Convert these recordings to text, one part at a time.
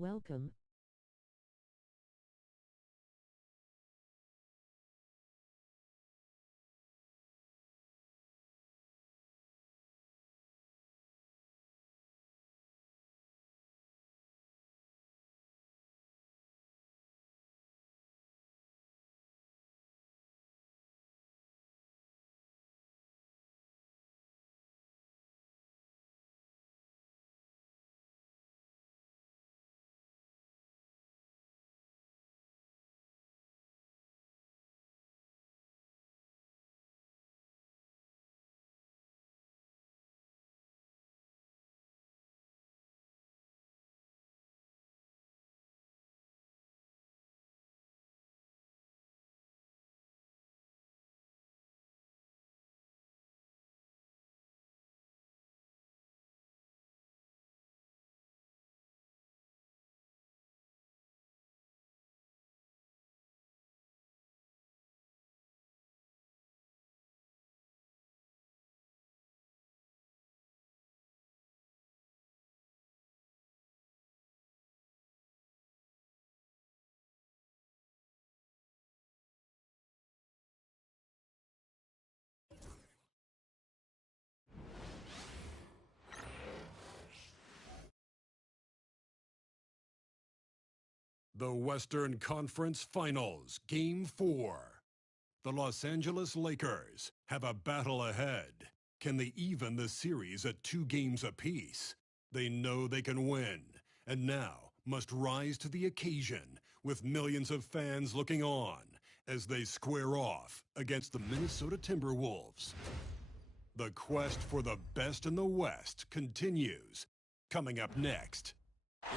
Welcome. The Western Conference Finals, Game 4. The Los Angeles Lakers have a battle ahead. Can they even the series at 2 games apiece? They know they can win, and now must rise to the occasion with millions of fans looking on as they square off against the Minnesota Timberwolves. The quest for the best in the West continues. Coming up next.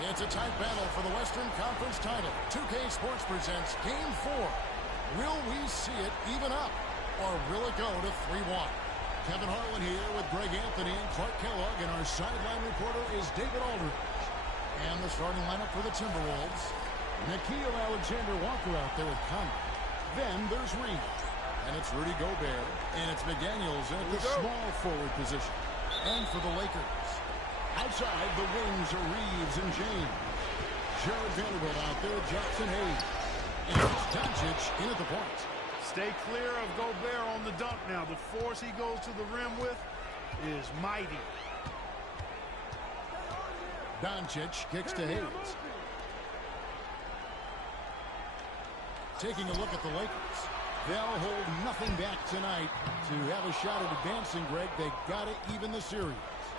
It's a tight battle for the Western Conference title. 2K Sports presents Game 4. Will we see it even up, or will it go to 3-1? Kevin Harlan here with Greg Anthony and Clark Kellogg, and our sideline reporter is David Aldridge. And the starting lineup for the Timberwolves: Nickeil Alexander-Walker out there with Conley. Then there's Reed, and it's Rudy Gobert, and it's McDaniels in the small forward position. And for the Lakers, outside the wings are Reeves and James. Jared Vanderbilt out there, Jackson Hayes. And it's Doncic in at the point. Stay clear of Gobert on the dunk now. The force he goes to the rim with is mighty. Doncic kicks to Hayes. Taking a look at the Lakers. They'll hold nothing back tonight to have a shot at advancing, Greg. They got to even the series.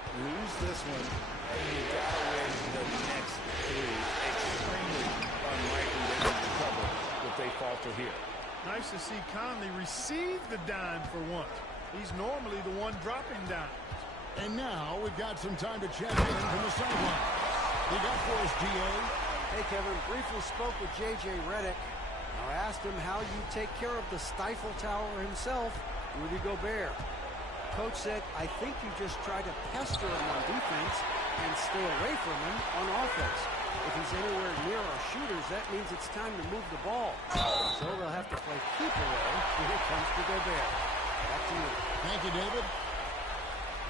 Lose this one, and you gotta win the next 3. Extremely unlikely they can recover if they falter here. Nice to see Conley receive the dime for once. He's normally the one dropping dimes. And now we've got some time to check in from the sideline. You got for us, G.A.? Hey, Kevin. Briefly spoke with J.J. Redick. I asked him how you take care of the Stifle Tower himself, Rudy Gobert. Coach said, I think you just try to pester him on defense and stay away from him on offense. If he's anywhere near our shooters, that means it's time to move the ball. So they'll have to play keep away when it comes to Gobert. Back to you. Thank you, David.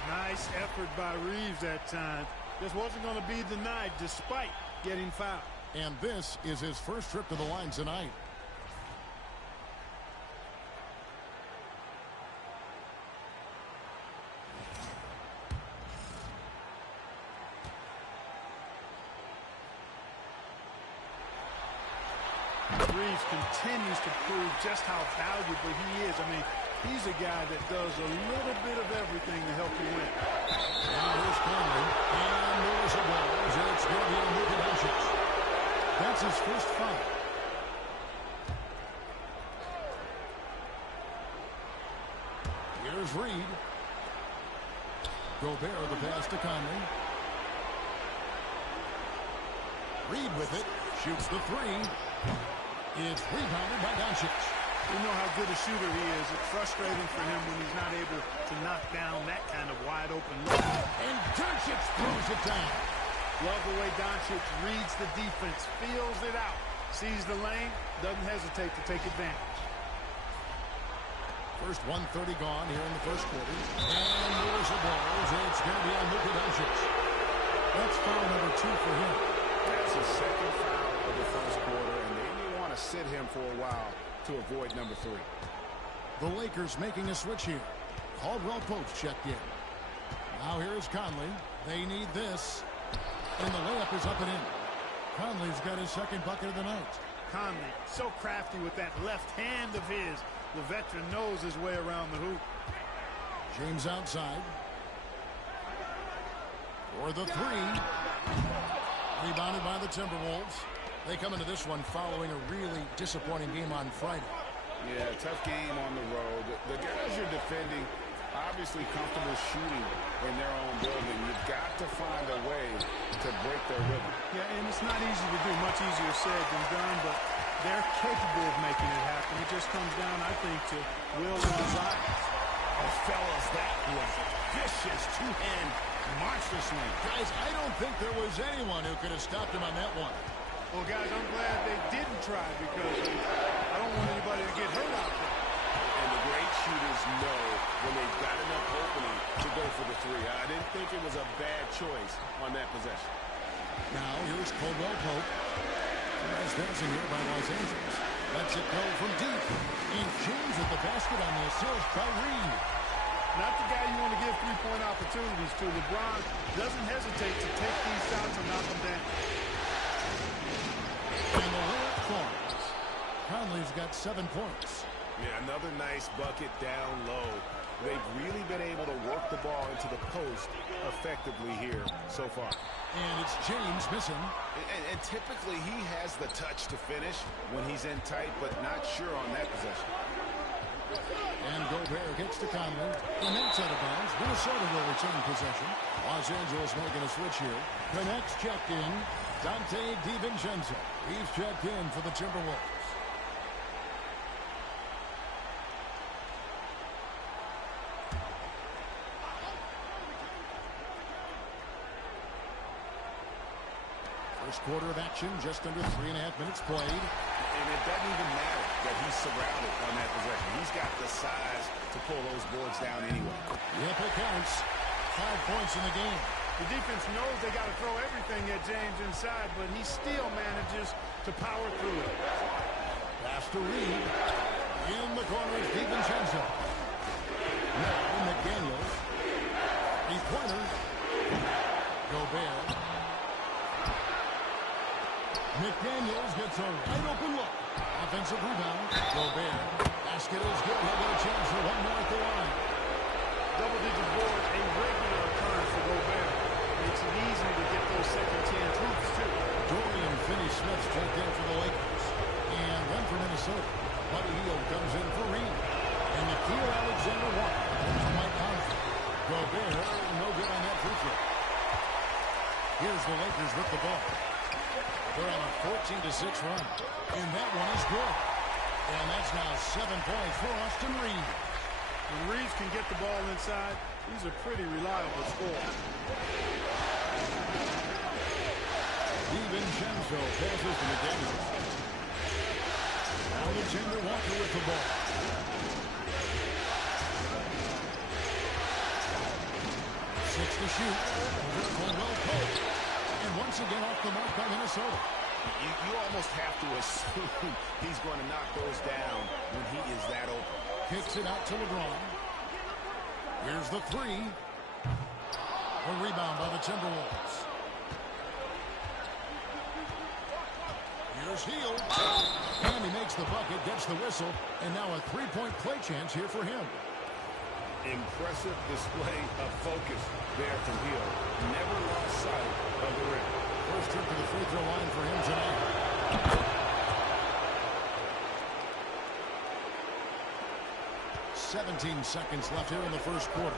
Nice effort by Reeves that time. This wasn't going to be denied despite getting fouled. And this is his first trip to the line tonight. Reeves continues to prove just how valuable he is. I mean, he's a guy that does a little bit of everything to help you win. Now here's Conley, and there's a ball. It's going to be on Luka Doncic. That's his first foul. Here's Reed. Gobert, the pass to Conley. Reed with it, shoots the 3. It's rebounded by Doncic. We know how good a shooter he is. It's frustrating for him when he's not able to knock down that kind of wide-open look. And Doncic throws it down. Love the way Doncic reads the defense, feels it out, sees the lane, doesn't hesitate to take advantage. First 1:30 gone here in the first quarter. And there's a ball. It's going to be on Luka Doncic. That's foul number 2 for him. That's That's his second foul of the first quarter, and they may want to sit him for a while to avoid number 3. The Lakers making a switch here. Caldwell Pope checked in. Now here's Conley. They need this. And the layup is up and in. Conley's got his second bucket of the night. Conley, so crafty with that left hand of his. The veteran knows his way around the hoop. James outside. For the 3. Rebounded by the Timberwolves. They come into this one following a really disappointing game on Friday. Yeah, tough game on the road. The guys you're defending, obviously comfortable shooting in their own building. You've got to find a way to break their rhythm. Yeah, and it's not easy to do. Much easier said than done, but they're capable of making it happen. It just comes down, I think, to will and desire. Oh, fellas, that was vicious two-hand monster swing. Guys, I don't think there was anyone who could have stopped him on that one. Well, guys, I'm glad they didn't try because I don't want anybody to get hurt out there. And the great shooters know when they've got enough opening to go for the 3. I didn't think it was a bad choice on that possession. Now here's Caldwell Pope. Nice dancing here by Los Angeles. Lets it go from deep. And James with the basket on the assist by Reed. Not the guy you want to give three-point opportunities to. LeBron doesn't hesitate to take these shots and knock them down. And the layup falls. Conley's got 7 points. Yeah, another nice bucket down low. They've really been able to work the ball into the post effectively here so far. And it's James missing. And typically he has the touch to finish when he's in tight, but not sure on that possession. And Gobert gets to Conley. And that's out of bounds. Minnesota will retain possession. Los Angeles making a switch here. The next checked in, Dante DiVincenzo. He's checked in for the Timberwolves. First quarter of action, just under 3.5 minutes played. And it doesn't even matter that he's surrounded on that possession. He's got the size to pull those boards down anyway. Yep, it counts. 5 points in the game. The defense knows they got to throw everything at James inside, but he still manages to power through it. Pass to Reed. In the corner is DiVincenzo. Now McDaniels. Three-pointer. Gobert. McDaniels gets a wide open look. Offensive rebound. Gobert. Basket is good. He'll get a chance for one more at the line. Double-digit boards, a regular occurrence for Gobert. Makes it easy to get those second-chance hoops, too. Dorian Finney-Smith checked in for the Lakers. And one for Minnesota. Buddy Hield comes in for Reed. And Nickeil Alexander-Walker comes from Mike Conley. Gobert, no good on that free throw. Here's the Lakers with the ball. They're on a 14-6 run. And that one is good. And that's now 7 points for Austin Reed. When Reeves can get the ball inside, he's a pretty reliable scorer. DiVincenzo passes to McDaniels. Alexander Walker with the ball. Six to shoot. Caldwell Pope. And once again off the mark by Minnesota. You almost have to assume he's going to knock those down when he is that open. Kicks it out to LeBron. Here's the 3. A rebound by the Timberwolves. Here's Hield. And he makes the bucket, gets the whistle, and now a 3-point play chance here for him. Impressive display of focus there from Hield. Never lost sight of the rim. First trip to the free throw line for him tonight. 17 seconds left here in the first quarter.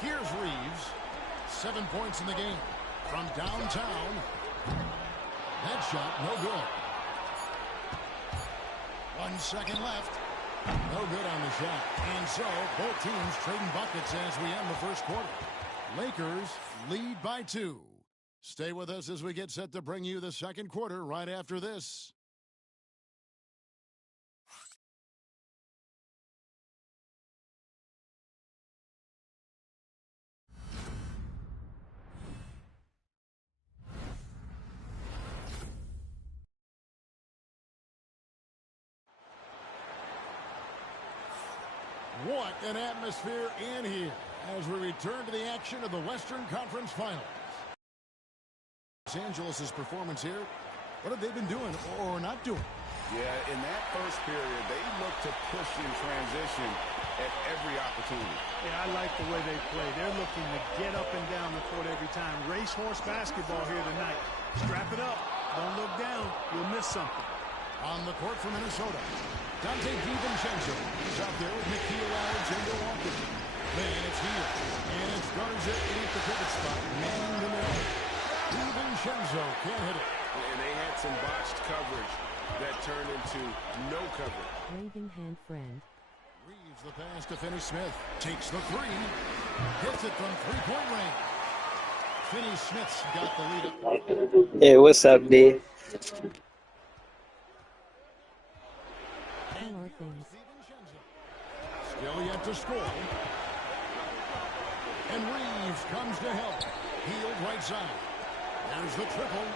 Here's Reeves. 7 points in the game. From downtown. That shot, no good. 1 second left. No good on the shot. And so, both teams trading buckets as we end the first quarter. Lakers lead by 2. Stay with us as we get set to bring you the second quarter right after this. What an atmosphere in here as we return to the action of the Western Conference Finals. Los Angeles' performance here, what have they been doing or not doing? Yeah, in that first period, they looked to push in transition at every opportunity. Yeah, I like the way they play. They're looking to get up and down the court every time. Racehorse basketball here tonight. Strap it up. Don't look down. You'll miss something. On the court for Minnesota, Dante DiVincenzo. He's out there with Nickeil Alexander-Walker. Man, it's here. And it's Garza in at the pivot spot. Manning the middle. DiVincenzo can't hit it. And they had some botched coverage that turned into no coverage. Waving hand friend. Reeves the pass to Finney-Smith. Takes the three. Hits it from three-point range. Finney-Smith's got the lead up. Hey, what's up, D? How are things? Still yet to score. And Reeves comes to help. Healed right side. There's the triple.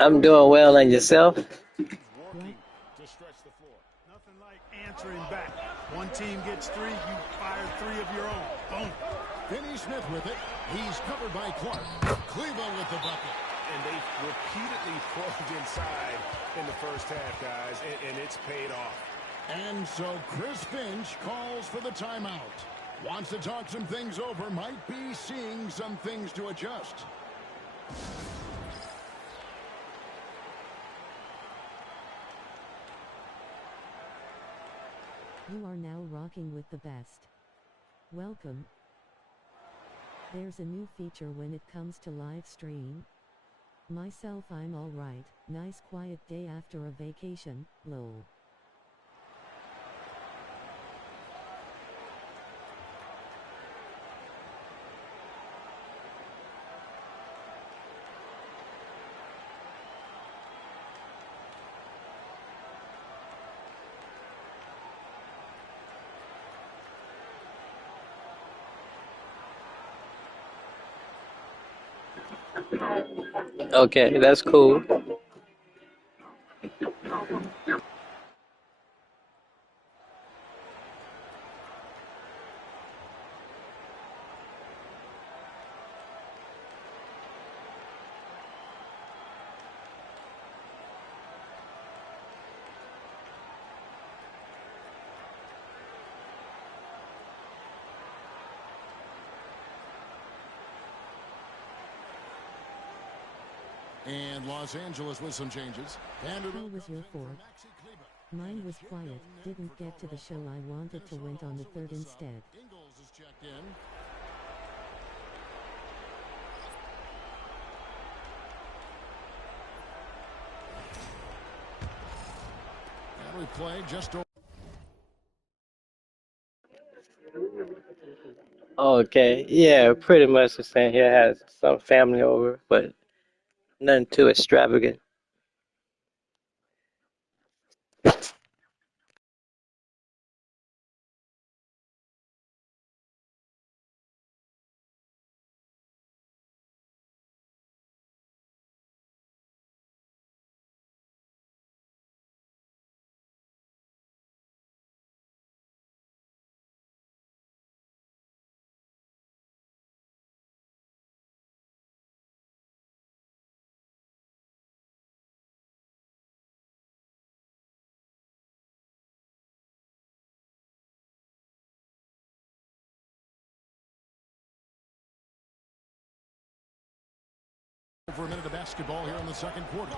I'm doing well, and yourself? Working to stretch the floor. Nothing like answering back. One team gets three, you fire three of your own. Boom. Finney-Smith with it. He's covered by Clark. Cleveland with the bucket. And they repeatedly plugged inside in the first half, guys, and it's paid off. And so Chris Finch calls for the timeout. Wants to talk some things over. Might be seeing some things to adjust. You are now rocking with the best. Welcome. There's a new feature when it comes to live stream. Myself, I'm alright. Nice quiet day after a vacation, lol. Okay, that's cool. And Los Angeles with some changes. How was your fourth? Mine was quiet, didn't get to the show I wanted to, went on the third instead. Ingles is checked in. And we play just over. Okay, yeah, pretty much the same here. Has some family over, but nothing too extravagant. For a minute of basketball here in the second quarter.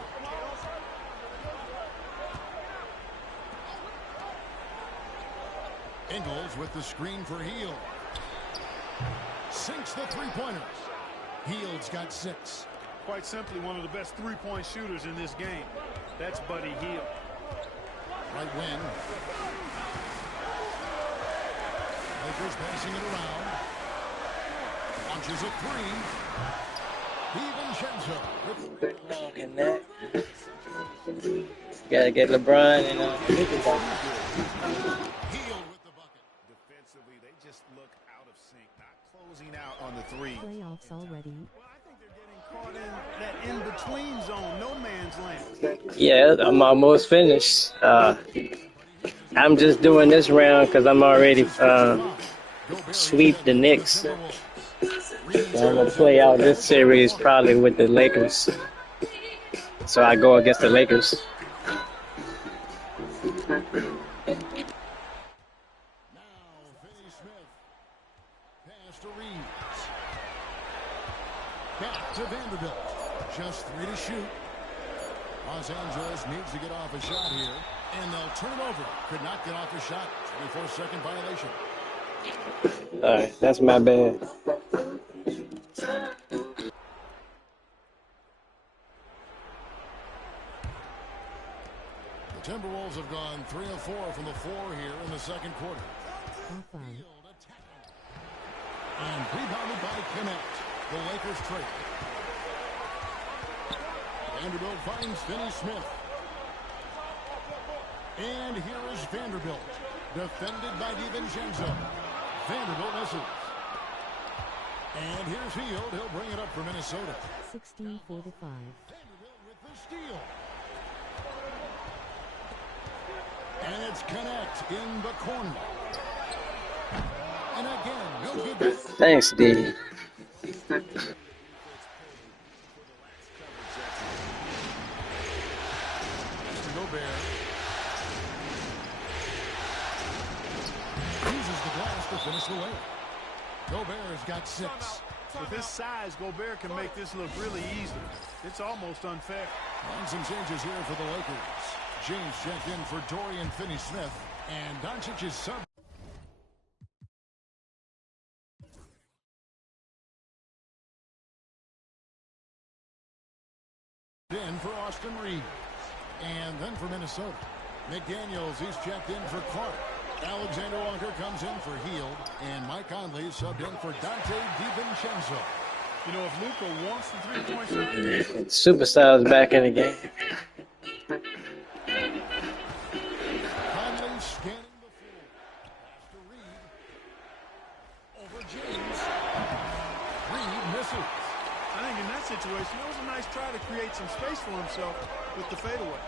Ingles with the screen for Hield. Sinks the three-pointers. Hield's got 6. Quite simply, one of the best three-point shooters in this game. That's Buddy Hield. Right wing. Lakers passing it around. Launches a three. DiVincenzo. And that. Gotta get LeBron and Hield with the bucket. Defensively, they just look out of sync, not closing out on the three. Playoffs already. Well, I think they're getting caught in that in-between zone, no man's land. yeah, I'm almost finished. I'm just doing this round because I'm already sweep the Knicks. So I'm gonna play out this series probably with the Lakers. So I go against the Lakers. Back to Vanderbilt. Just 3 to shoot. Los Angeles needs to get off a shot here. And they'll turn it over. Could not get off a shot. 24-second violation. All right, that's my bad. The Timberwolves have gone 3 of 4 from the floor here in the second quarter. And rebounded by Kennett. The Lakers trade. Vanderbilt finds Finney Smith. And here is Vanderbilt. Defended by DiVincenzo. Vanderbilt misses. And here's Hield. He'll bring it up for Minnesota. 16-45. Vanderbilt with the steal. And it's Kennett in the corner. And again, no good. Thanks, D. Gobert uses the glass to finish the layup. Gobert's got 6. With his size, Gobert can make this look really easy. It's almost unfair. And some changes here for the Lakers. James checked in for Dorian Finney-Smith. And Doncic is sub. In for Austin Reeves. And then for Minnesota, McDaniels, he's checked in for Clark. Alexander Walker comes in for Hield. And Mike Conley subbed in for Dante DiVincenzo. You know, if Luka wants the three-point shot. Superstars back in the game. Conley scanning the floor. Pass to Reed. Over James. Reed misses. I think in that situation, it was a nice try to create some space for himself with the fadeaway.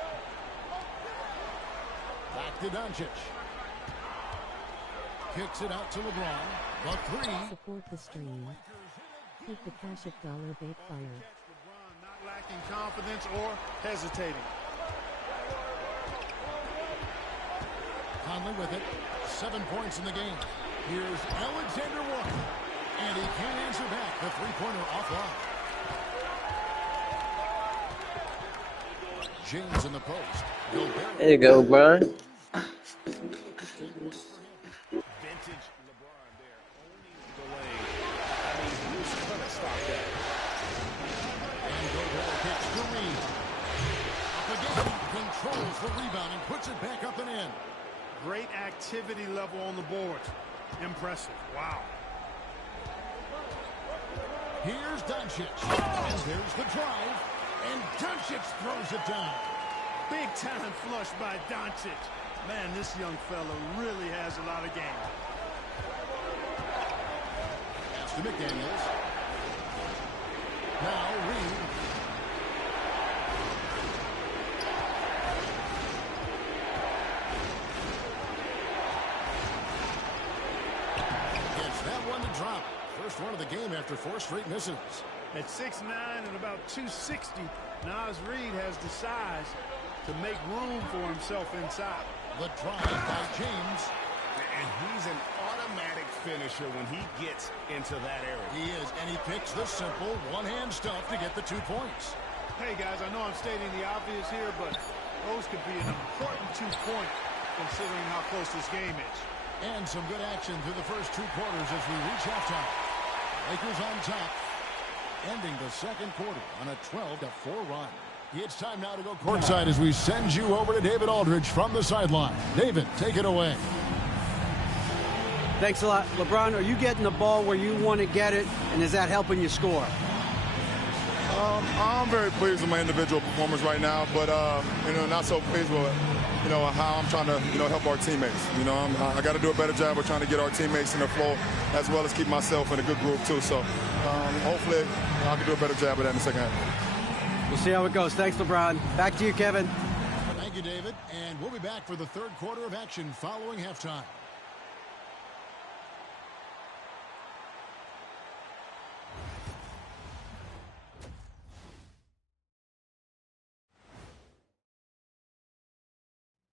Back to Doncic. Kicks it out to LeBron. The 3. Support the stream. Keep the cash at $8 fire. LeBron not lacking confidence or hesitating. Conley with it. 7 points in the game. Here's Alexander Walker. And he can't answer back. The three-pointer offline. James in the post. Gobert. There you go, Brian. Vintage LeBron there. Only delayed. I mean, who's going to stop that? And Gobert kicks to Reed. Up again. Controls the rebound and puts it back up and in. Great activity level on the boards. Impressive. Wow. Here's Doncic. And there's the drive. And Doncic throws it down. Big time flush by Doncic. Man, this young fella really has a lot of game. Pass to McDaniels. Now Reed. Gets that one to drop. First one of the game after 4 straight misses. At 6'9" and about 260, Naz Reid has the size to make room for himself inside. The drive by James. And he's an automatic finisher when he gets into that area. He is, and he picks the simple one-hand stuff to get the 2 points. Hey, guys, I know I'm stating the obvious here, but those could be an important 2-point considering how close this game is. And some good action through the first 2 quarters as we reach halftime. Lakers on top, ending the second quarter on a 12-4 run. It's time now to go courtside as we send you over to David Aldridge from the sideline. David, take it away. Thanks a lot. LeBron, are you getting the ball where you want to get it, and is that helping you score? I'm very pleased with my individual performance right now, but not so pleased with how I'm trying to help our teammates. I got to do a better job of trying to get our teammates in the flow as well as keep myself in a good group too. So hopefully I can do a better job of that in the second half. We'll see how it goes. Thanks, LeBron. Back to you, Kevin. Thank Thank you, David. And we'll be back for the third quarter of action following halftime.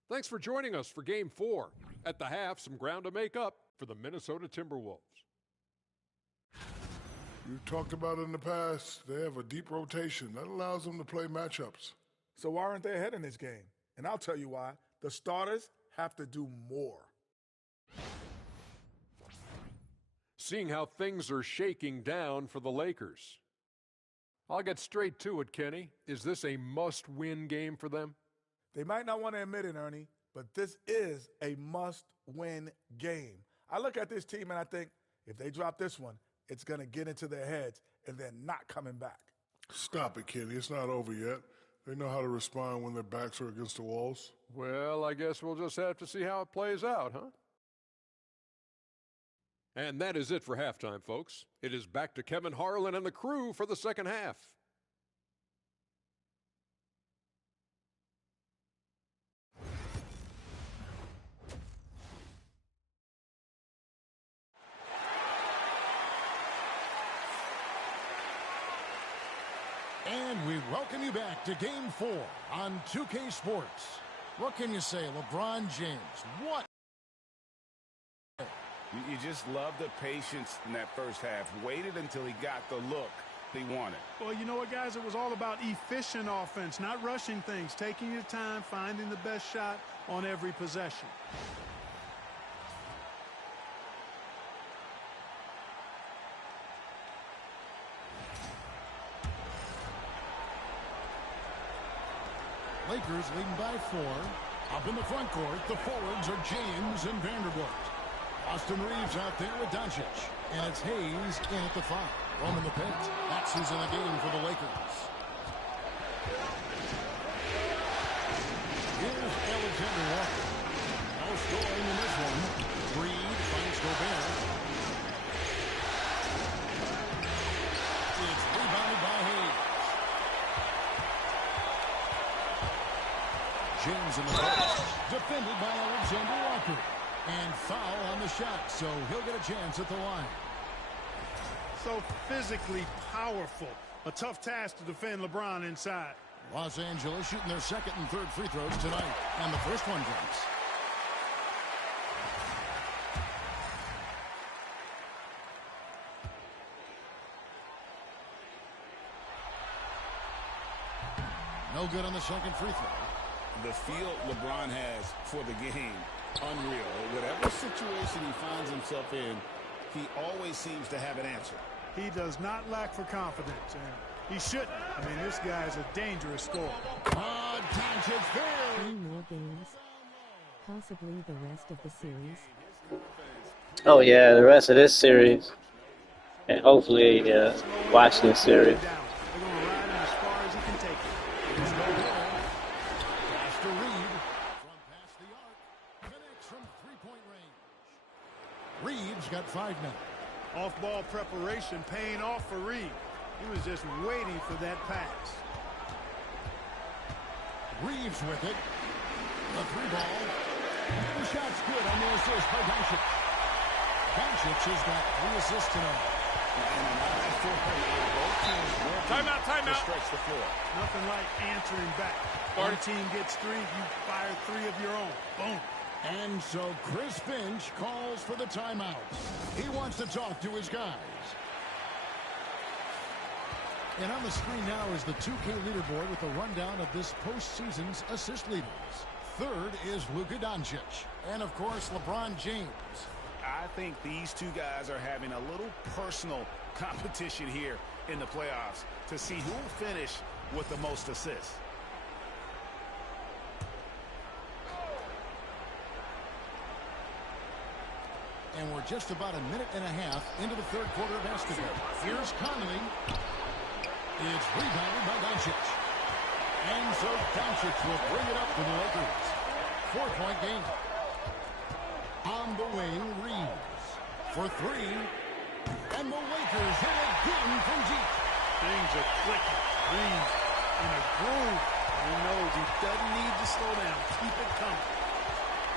Thanks for joining us for Game 4. At the half, some ground to make up for the Minnesota Timberwolves. We've talked about it in the past. They have a deep rotation. That allows them to play matchups. So why aren't they ahead in this game? And I'll tell you why. The starters have to do more. Seeing how things are shaking down for the Lakers. I'll get straight to it, Kenny. Is this a must-win game for them? They might not want to admit it, Ernie, but this is a must-win game. I look at this team and I think if they drop this one, it's going to get into their heads and they're not coming back. Stop it, Kenny. It's not over yet. They know how to respond when their backs are against the walls. Well, I guess we'll just have to see how it plays out, huh? And that is it for halftime, folks. It is back to Kevin Harlan and the crew for the second half. And we welcome you back to Game 4 on 2K Sports. What can you say, LeBron James? What? You just love the patience in that first half. Waited until he got the look he wanted. Well, you know what, guys? It was all about efficient offense, not rushing things, taking your time, finding the best shot on every possession. Lakers leading by 4. Up in the front court, the forwards are James and Vanderbilt. Austin Reeves out there with Doncic. And it's Hayes in at the 5. Roman the paint. That's who's in the game for the Lakers. Here's Alexander Walker. No scoring in this one. Reed finds Gobert. It's rebounded by Hayes. James in the post. Defended by Alexander Walker. And foul on the shot, so he'll get a chance at the line. So physically powerful. A tough task to defend LeBron inside. Los Angeles shooting their second and third free throws tonight. And the first one drops. No good on the second free throw. The feel LeBron has for the game, unreal. Whatever situation he finds himself in, he always seems to have an answer. He does not lack for confidence, and he shouldn't. I mean, this guy is a dangerous scorer. Doncic there. 3 more games. Possibly the rest of the series. Oh yeah, the rest of this series, and hopefully watch this series. They're going to ride him as far as he can take it. Pass to Reed. From past the arc. Connects from three-point range. Reed's got 5 now. Off-ball preparation paying off for Reed. He was just waiting for that pass. Reeves with it. The 3-ball. The shot's good on the assist by Doncic. Doncic has got 3 assists tonight. Timeout. To stretch the floor. Nothing like answering back. Our team gets 3, you fire 3 of your own. Boom. And so Chris Finch calls for the timeout. He wants to talk to his guys. And on the screen now is the 2K leaderboard with a rundown of this postseason's assist leaders. Third is Luka Doncic. And, of course, LeBron James. I think these two guys are having a little personal competition here in the playoffs to see who will finish with the most assists. And we're just about a minute and a half into the third quarter of basketball. Here's Conley. It's rebounded by Doncic. And so Doncic will bring it up for the Lakers. 4-point game. On the wing, Reeves for 3. And the Lakers hit again from deep. Things are clicking. Reeves in a groove. He knows he doesn't need to slow down. Keep it coming.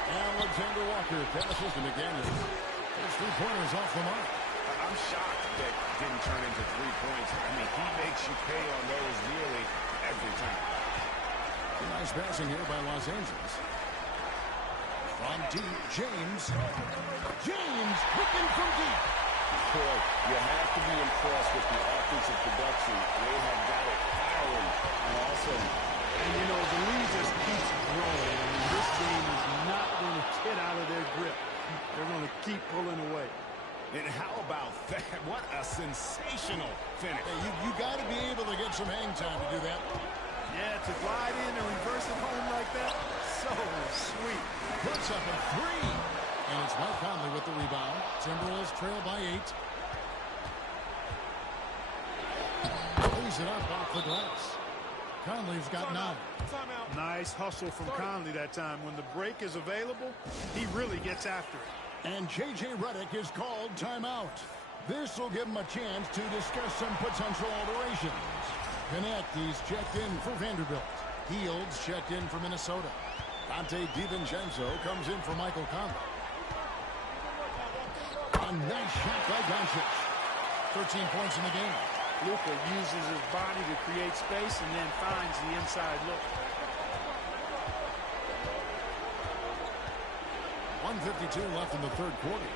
Alexander Walker passes to McDaniel. His three-pointers off the mark. I'm shocked that didn't turn into 3 points. I mean, he makes you pay on those nearly every time. Nice passing here by Los Angeles. From deep, James. James picking from deep. Boy, you have to be impressed with the offensive production. They have got it firing. And also, and you know, the lead just keeps growing. I mean, this game is not going to get out of their grip. They're going to keep pulling away. And how about that? What a sensational finish. Hey, you got to be able to get some hang time to do that. Yeah, to glide in and reverse it home like that, so sweet. Puts up a three. And it's Mike Conley with the rebound. Timberwolves trail by 8. Lays it up off the glass. Conley's got 9. Nice hustle from Conley that time. When the break is available, he really gets after it. And J.J. Redick is called timeout. This will give him a chance to discuss some potential alterations. Knecht, he's checked in for Vanderbilt. Fields checked in for Minnesota. Dante DiVincenzo comes in for Michael Conley. A nice shot by Doncic. 13 points in the game. Luka uses his body to create space and then finds the inside look. 1:52 left in the third quarter.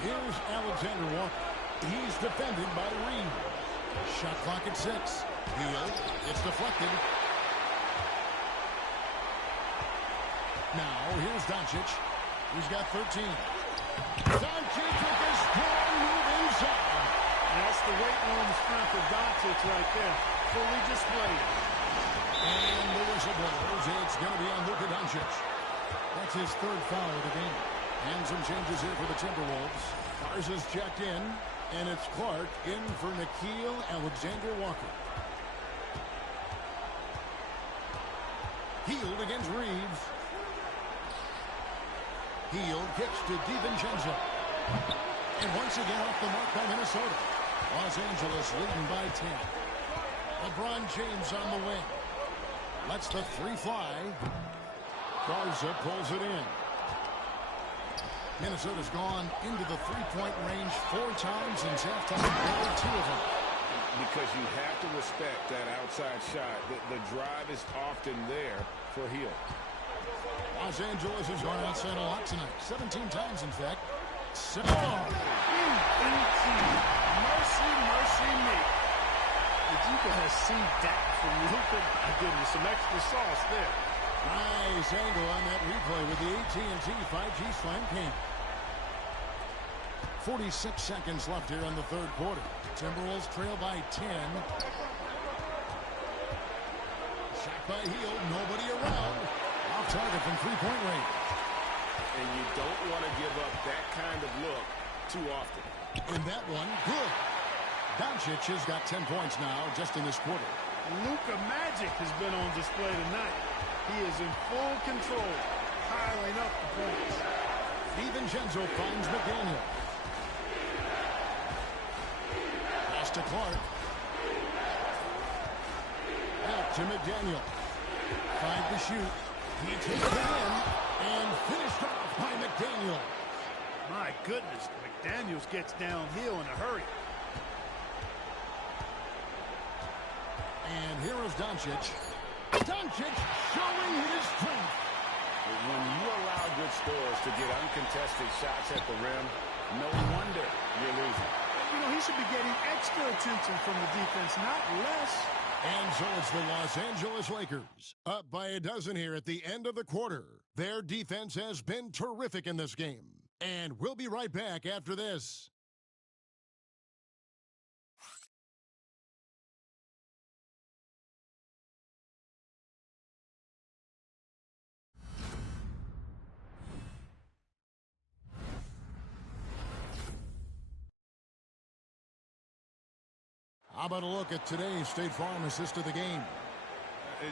Here's Alexander Walker. He's defended by Reed. Shot clock at 6. Hield. It's deflected. Now, here's Doncic. He's got 13. Doncic with a strong move inside. That's the weight room strength of Doncic right there. Fully displayed. And the whistle blows. It's going to be on Luka Doncic. That's his third foul of the game. And some changes here for the Timberwolves. Garza's checked in. And it's Clark in for Nickeil Alexander-Walker. Hield against Reeves. Hield kicks to DiVincenzo. And once again off the mark by Minnesota. Los Angeles leading by 10. LeBron James on the wing. Lets the three fly. Garza pulls it in. Minnesota's gone into the three-point range 4 times since halftime. Only 2 of them. Because you have to respect that outside shot. The drive is often there for Hield. Los Angeles has gone outside a lot tonight. 17 times, in fact. Mercy, mercy me. If you could have seen that from Luka, my goodness, some extra sauce there. Nice angle on that replay with the AT&T 5G Slam King. 46 seconds left here in the third quarter. Timberwolves trail by 10. Shot by Hield, nobody around. Off target from three-point range. And you don't want to give up that kind of look too often. And that one, good. Doncic has got 10 points now just in this quarter. Luka Magic has been on display tonight. He is in full control, piling up the points. DiVincenzo finds McDaniel. Pass to Clark. Back to McDaniel. 5 to shoot. He takes it in and finished off by McDaniel. My goodness, McDaniels gets downhill in a hurry. And here is Doncic. Doncic showing his strength. When you allow good scorers to get uncontested shots at the rim, no wonder you're losing. You know, he should be getting extra attention from the defense, not less. And so it's the Los Angeles Lakers, up by a dozen here at the end of the quarter. Their defense has been terrific in this game. And we'll be right back after this. How about a look at today's State Farm assist of the game?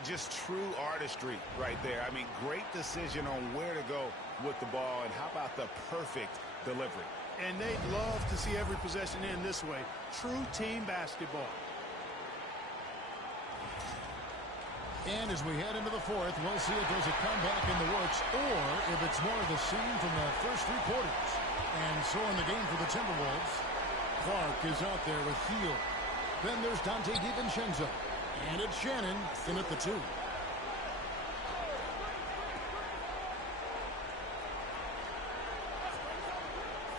Just true artistry right there. I mean, great decision on where to go with the ball, and how about the perfect delivery? And they'd love to see every possession end this way. True team basketball. And as we head into the fourth, we'll see if there's a comeback in the works or if it's more of the scene from the first three quarters. And so in the game for the Timberwolves, Clark is out there with Hield. Then there's Dante DiVincenzo. And it's Shannon in at the 2.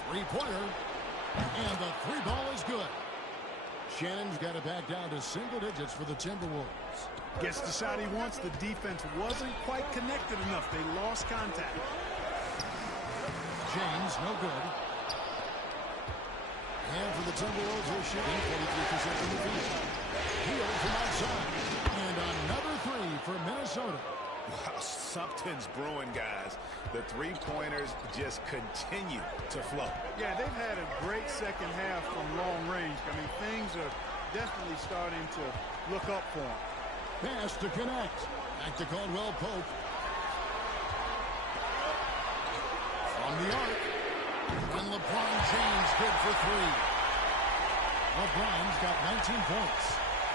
Three-pointer. And the 3 ball is good. Shannon's got it back down to single digits for the Timberwolves. Gets the shot he wants. The defense wasn't quite connected enough. They lost contact. James, no good. And for the Timberwolves, they're shooting 43% from the field. Hield from outside. And another 3 for Minnesota. Wow, something's brewing, guys. The three-pointers just continue to flow. Yeah, they've had a great second half from long range. I mean, things are definitely starting to look up for them. Pass to connect. Back to Caldwell Pope. From the arc. And LeBron James good for 3. LeBron's got 19 points.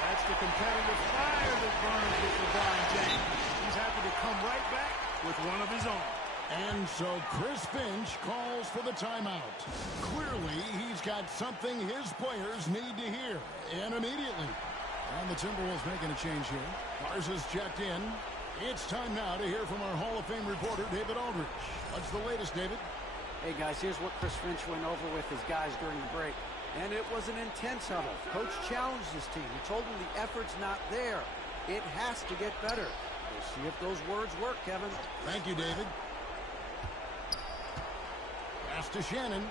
That's the competitive fire that burns with LeBron James. He's happy to come right back with one of his own. And so Chris Finch calls for the timeout. Clearly, he's got something his players need to hear. And immediately. And the Timberwolves making a change here. Garza's checked in. It's time now to hear from our Hall of Fame reporter, David Aldridge. What's the latest, David? Hey, guys, here's what Chris Finch went over with his guys during the break. And it was an intense huddle. Coach challenged his team. He told them the effort's not there. It has to get better. We'll see if those words work, Kevin. Thank you, David. Pass to Shannon.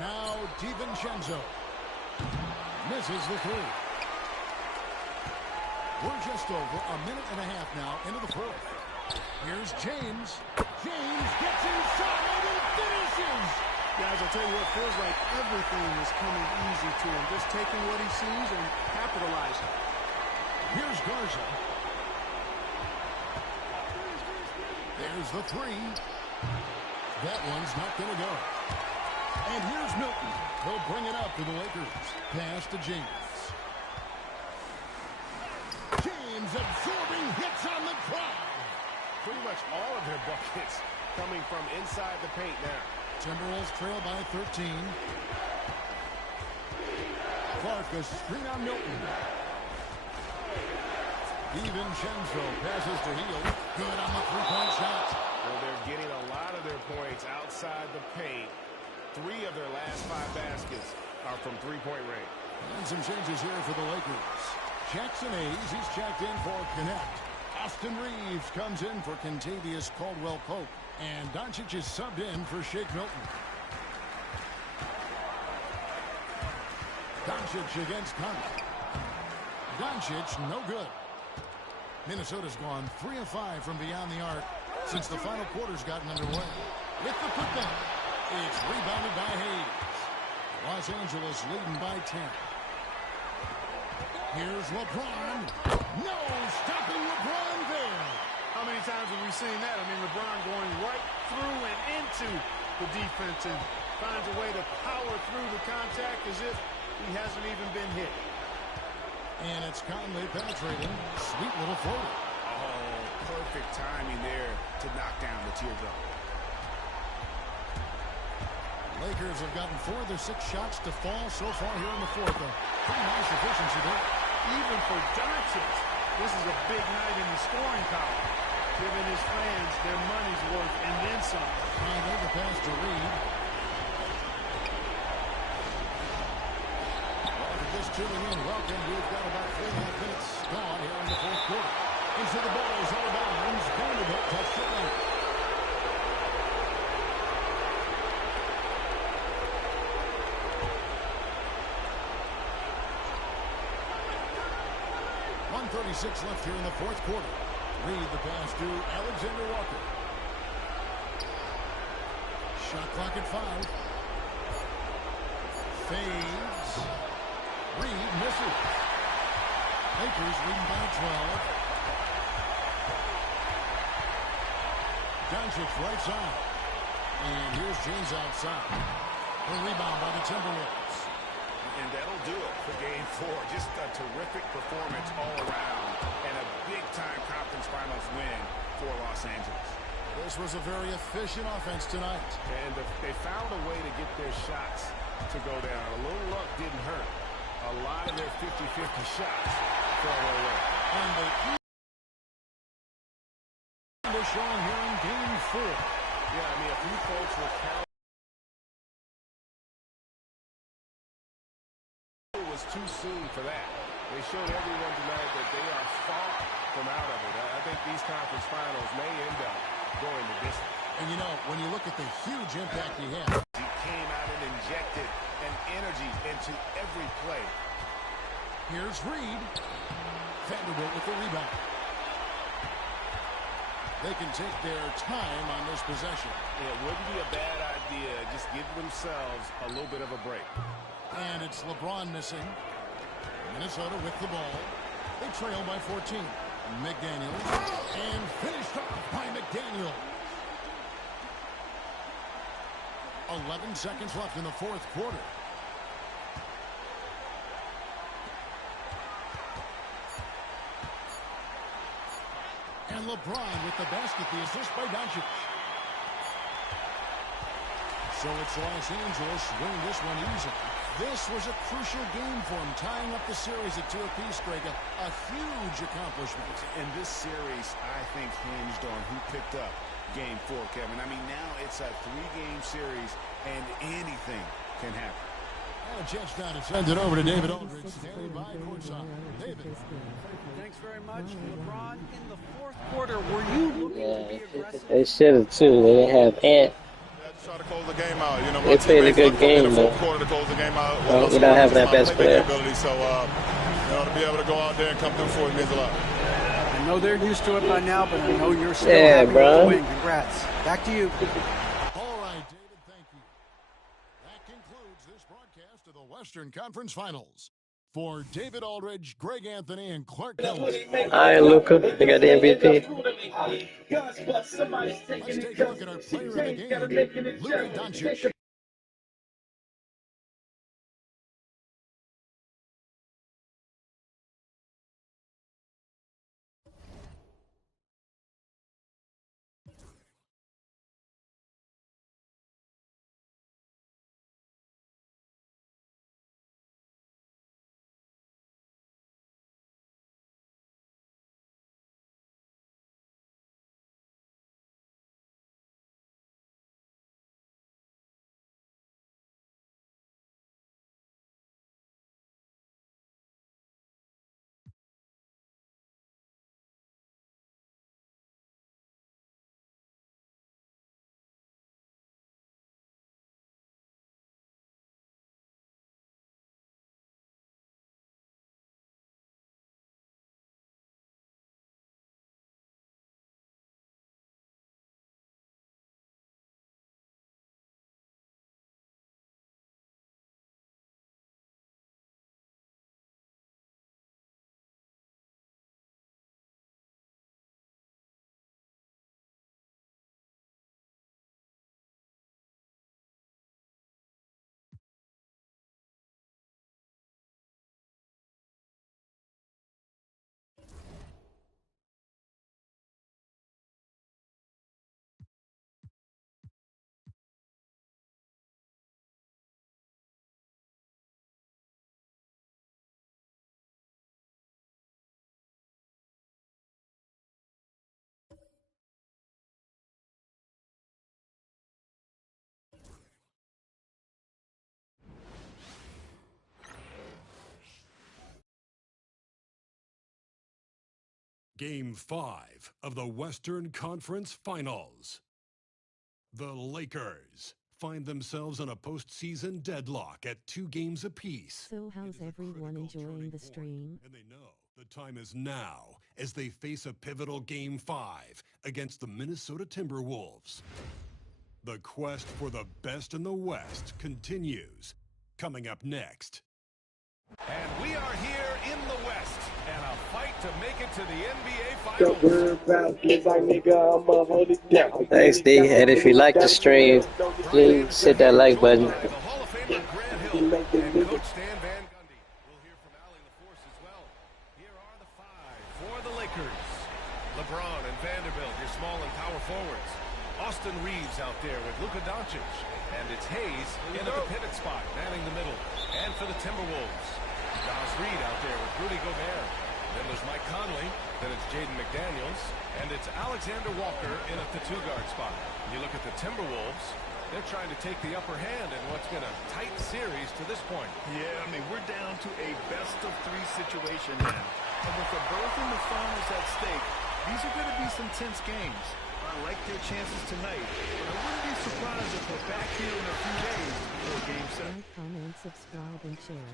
Now DiVincenzo. Misses the 3. We're just over a minute and a half now into the fourth. Here's James. James gets inside and finishes. Guys, I'll tell you what, feels like everything is coming easy to him. Just taking what he sees and capitalizing. Here's Garza. There's the 3. That one's not going to go. And here's Milton. He'll bring it up for the Lakers. Pass to James. James absorbing hits on the drive. Pretty much all of their buckets coming from inside the paint now. Timberwolves trail by 13. Clark a screen on Milton. DiVincenzo passes to Hield. Good on the 3-point shot. Well, they're getting a lot of their points outside the paint. 3 of their last 5 baskets are from 3-point range. And some changes here for the Lakers. Jackson Hayes, he's checked in for Connect. Austin Reeves comes in for Kentavious Caldwell-Pope. And Doncic is subbed in for Shake Milton. Doncic against Conley. Doncic, no good. Minnesota's gone 3 of 5 from beyond the arc since the final quarter's gotten underway. With the putback, it's rebounded by Hayes. Los Angeles leading by 10. Here's LeBron. No stopping LeBron there. How many times have we seen that? I mean, LeBron going right through and into the defense and finds a way to power through the contact as if he hasn't even been hit. And it's Conley penetrating. Sweet little floater. Oh, perfect timing there to knock down the teardrop. Lakers have gotten 4 of their 6 shots to fall so far here in the fourth. A pretty nice efficiency there. Even for Doncic, this is a big night in the scoring column, giving his fans their money's worth and then some. Conley, the pass to Reed. Well, for just tuning in, welcome. We've got about 3.5 minutes gone here in the fourth quarter. Into the ball is out of bounds. Vanderbilt touched it late. .36 left here in the fourth quarter. Reed the pass to Alexander Walker. Shot clock at 5. Fades. Reed misses. Lakers leading by 12. Doncic right side. And here's James outside. The rebound by the Timberwolves. And that'll do it for Game 4. Just a terrific performance all around and a big-time conference finals win for Los Angeles. This was a very efficient offense tonight. And they found a way to get their shots to go down. A little luck didn't hurt. A lot of their 50-50 shots fell their way. And they're showing here in Game 4. Yeah, I mean, a few folks were counting. It was too soon for that. They showed everyone tonight that they are far from out of it. I think these conference finals may end up going the distance. And you know, when you look at the huge impact he had. He came out and injected an energy into every play. Here's Reed. Vanderbilt with the rebound. They can take their time on this possession. It wouldn't be a bad idea. Just give themselves a little bit of a break. And it's LeBron missing. Minnesota with the ball. They trail by 14. McDaniels. And finished off by McDaniels. 11 seconds left in the fourth quarter. And LeBron with the basket, the assist by Doncic. So it's Los Angeles winning this one easily. This was a crucial game for him, tying up the series at 2 apiece, Greg. A huge accomplishment. And this series, I think, hinged on who picked up Game 4, Kevin. I mean, now it's a 3-game series, and anything can happen. And a chance now to send it over to David Aldridge. Standing by courtside. David. Thanks very much, LeBron. In the fourth quarter, were you looking to be aggressive? They should have too. They didn't have Ant. Try to close the game out. You know, They played a good game, though. Quarter to close the game out. Without having that best player. So, you know, to be able to go out there and come through for it means a lot. I know they're used to it by now, but I know you're still happy with the win. Congrats. Back to you. All right, David, thank you. That concludes this broadcast of the Western Conference Finals. For David Aldridge, Greg Anthony, and Clark Kelly. All right, Luka. They got the MVP. Let's take a look at our player of the game, Luka Doncic. Game 5 of the Western Conference Finals. The Lakers find themselves in a postseason deadlock at 2 games apiece. So how's everyone enjoying the stream? And they know the time is now as they face a pivotal Game 5 against the Minnesota Timberwolves. The quest for the best in the West continues. Coming up next. And we are here in the West, and a fight to make it to the NBA Finals. Thanks, D. And if you like the stream, please hit that like button. The Hall of Famer Grant Hill and Coach Stan Van LeBron and Vanderbilt, your small and power forwards. Austin Reeves out there with Luka Doncic. And it's Hayes in at the pivot spot, manning the middle. And for the Timberwolves, Naz Reid out there with Rudy Gobert. Then there's Mike Conley. Then it's Jaden McDaniels. And it's Alexander Walker in at the two-guard spot. You look at the Timberwolves, they're trying to take the upper hand in what's been a tight series to this point. Yeah, I mean, we're down to a best-of-3 situation now. And with the berth in the finals at stake, these are going to be some tense games. I like their chances tonight, but I wouldn't be surprised if we're back here in a few days for Game 7. Like, comment, subscribe, and share.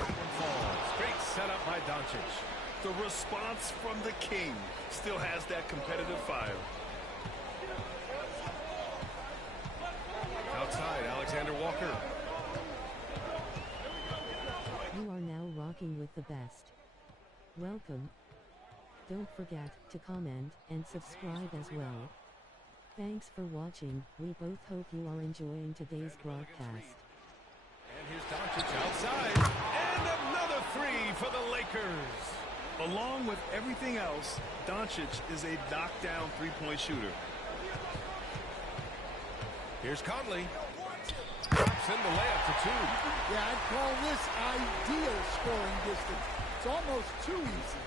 And falls. Great setup by Doncic. The response from the king still has that competitive fire. Outside, Alexander Walker. You are now rocking with the best. Welcome. Don't forget to comment and subscribe as well. Thanks for watching. We both hope you are enjoying today's broadcast. And here's Doncic outside. And another three for the Lakers. Along with everything else, Doncic is a knockdown three-point shooter. Here's Conley. Drops in the layup for two. Yeah, I'd call this ideal scoring distance. It's almost too easy.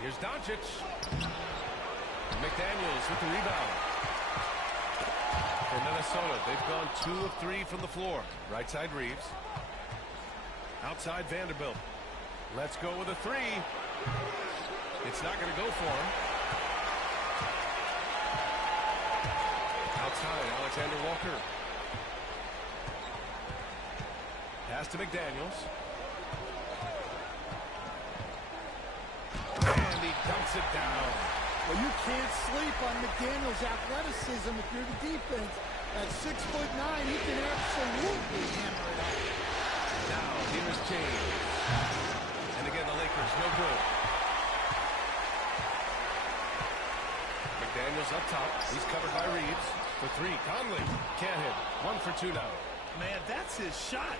Here's Doncic. McDaniels with the rebound. For Minnesota, they've gone 2 of 3 from the floor. Right side Reeves. Outside Vanderbilt. Let's go with a three. It's not going to go for him. Outside, Alexander Walker. Pass to McDaniels. And he dumps it down. Well, you can't sleep on McDaniels' athleticism if you're the defense. At 6'9", he can absolutely hammer it out. Now, here's James. And again, the Lakers, no good. McDaniels up top. He's covered by Reeves. For three, Conley. Can't hit. 1 for 2 now. Man, that's his shot.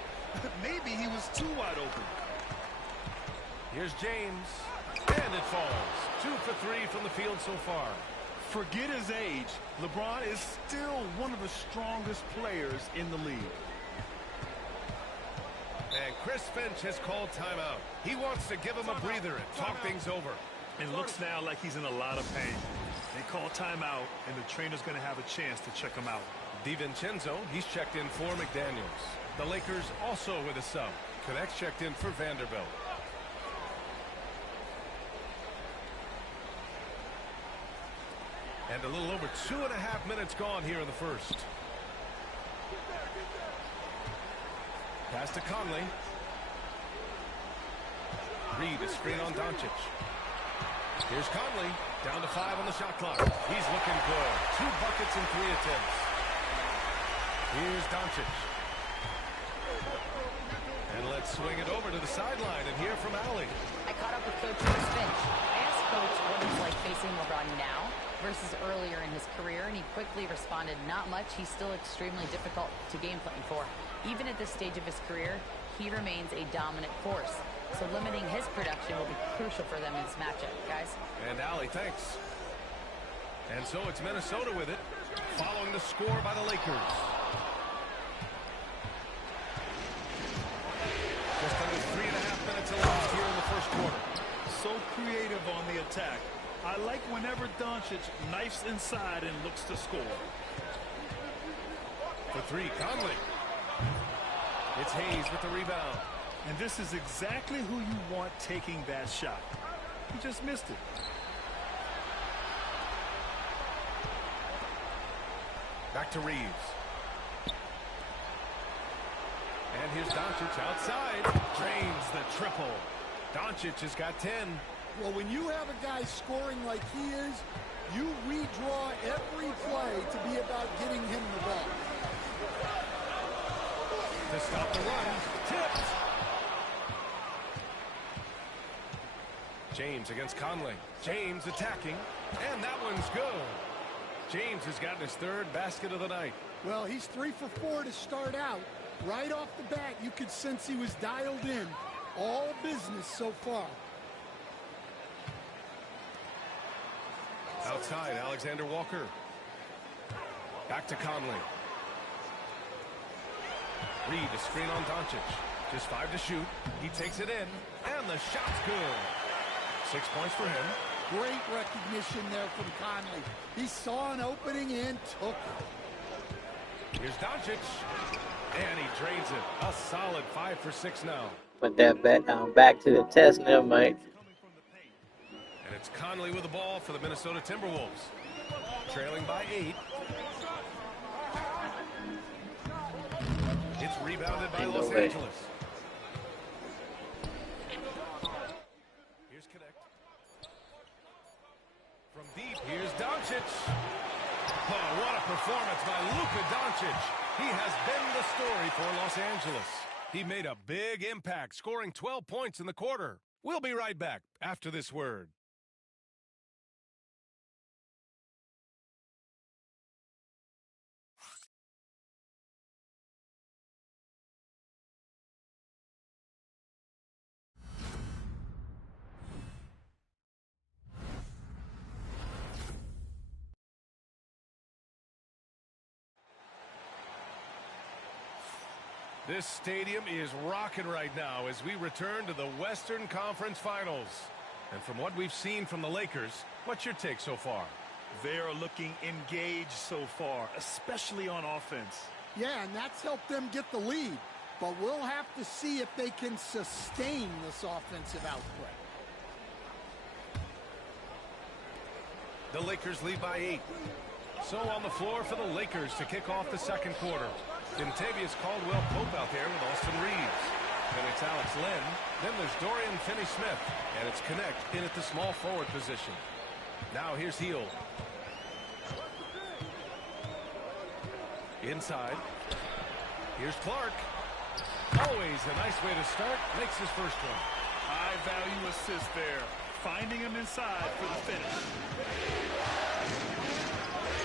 Maybe he was too wide open. Here's James. And it falls. 2 for 3 from the field so far. Forget his age. LeBron is still one of the strongest players in the league. And Chris Finch has called timeout. He wants to give him a breather and talk things over. It looks now like he's in a lot of pain. They call timeout, and the trainer's going to have a chance to check him out. DiVincenzo, he's checked in for McDaniels. The Lakers also with a sub. Connects checked in for Vanderbilt. And a little over 2.5 minutes gone here in the first. Pass to Conley. Reed is screen on Doncic. Here's Conley. Down to 5 on the shot clock. He's looking good. 2 buckets in 3 attempts. Here's Doncic. And let's swing it over to the sideline and hear from Allie. I caught up with Coach Chris Finch. I asked Coach what it's like facing LeBron now versus earlier in his career, and he quickly responded, not much. He's still extremely difficult to game plan for. Even at this stage of his career, he remains a dominant force. So limiting his production will be crucial for them in this matchup, guys. And Allie, thanks. And so it's Minnesota with it, following the score by the Lakers. Just under 3.5 minutes elapsed here in the first quarter. So creative on the attack. I like whenever Doncic knifes inside and looks to score. For three, Conley. It's Hayes with the rebound. And this is exactly who you want taking that shot. He just missed it. Back to Reeves. And here's Doncic outside. Drains the triple. Doncic has got 10. Well, when you have a guy scoring like he is, you redraw every play to be about getting him the ball. To stop the run. Tipped. James against Conley. James attacking. And that one's good. James has gotten his 3rd basket of the night. Well, he's 3 for 4 to start out. Right off the bat, you could sense he was dialed in. All business so far. Outside, Alexander Walker. Back to Conley. Reed, a screen on Doncic. Just 5 to shoot. He takes it in, and the shot's good. 6 points for him. Great recognition there from Conley. He saw an opening and took it. Here's Doncic, and he drains it. A solid 5 for 6 now. Put that back to the test now, Mike. And it's Conley with the ball for the Minnesota Timberwolves. Trailing by 8. It's rebounded by Los Angeles. Here's Connect. From deep, here's Doncic. Oh, what a performance by Luka Doncic. He has been the story for Los Angeles. He made a big impact, scoring 12 points in the quarter. We'll be right back after this word. This stadium is rocking right now as we return to the Western Conference Finals. And from what we've seen from the Lakers, what's your take so far? They are looking engaged so far, especially on offense. Yeah, and that's helped them get the lead. But we'll have to see if they can sustain this offensive output. The Lakers lead by 8. So on the floor for the Lakers to kick off the second quarter. Kentavious Caldwell-Pope out there with Austin Reeves. Then it's Alex Len. Then there's Dorian Finney-Smith. And it's Connect in at the small forward position. Now here's Hield. Inside. Here's Clark. Always a nice way to start. Makes his first one. High value assist there. Finding him inside for the finish.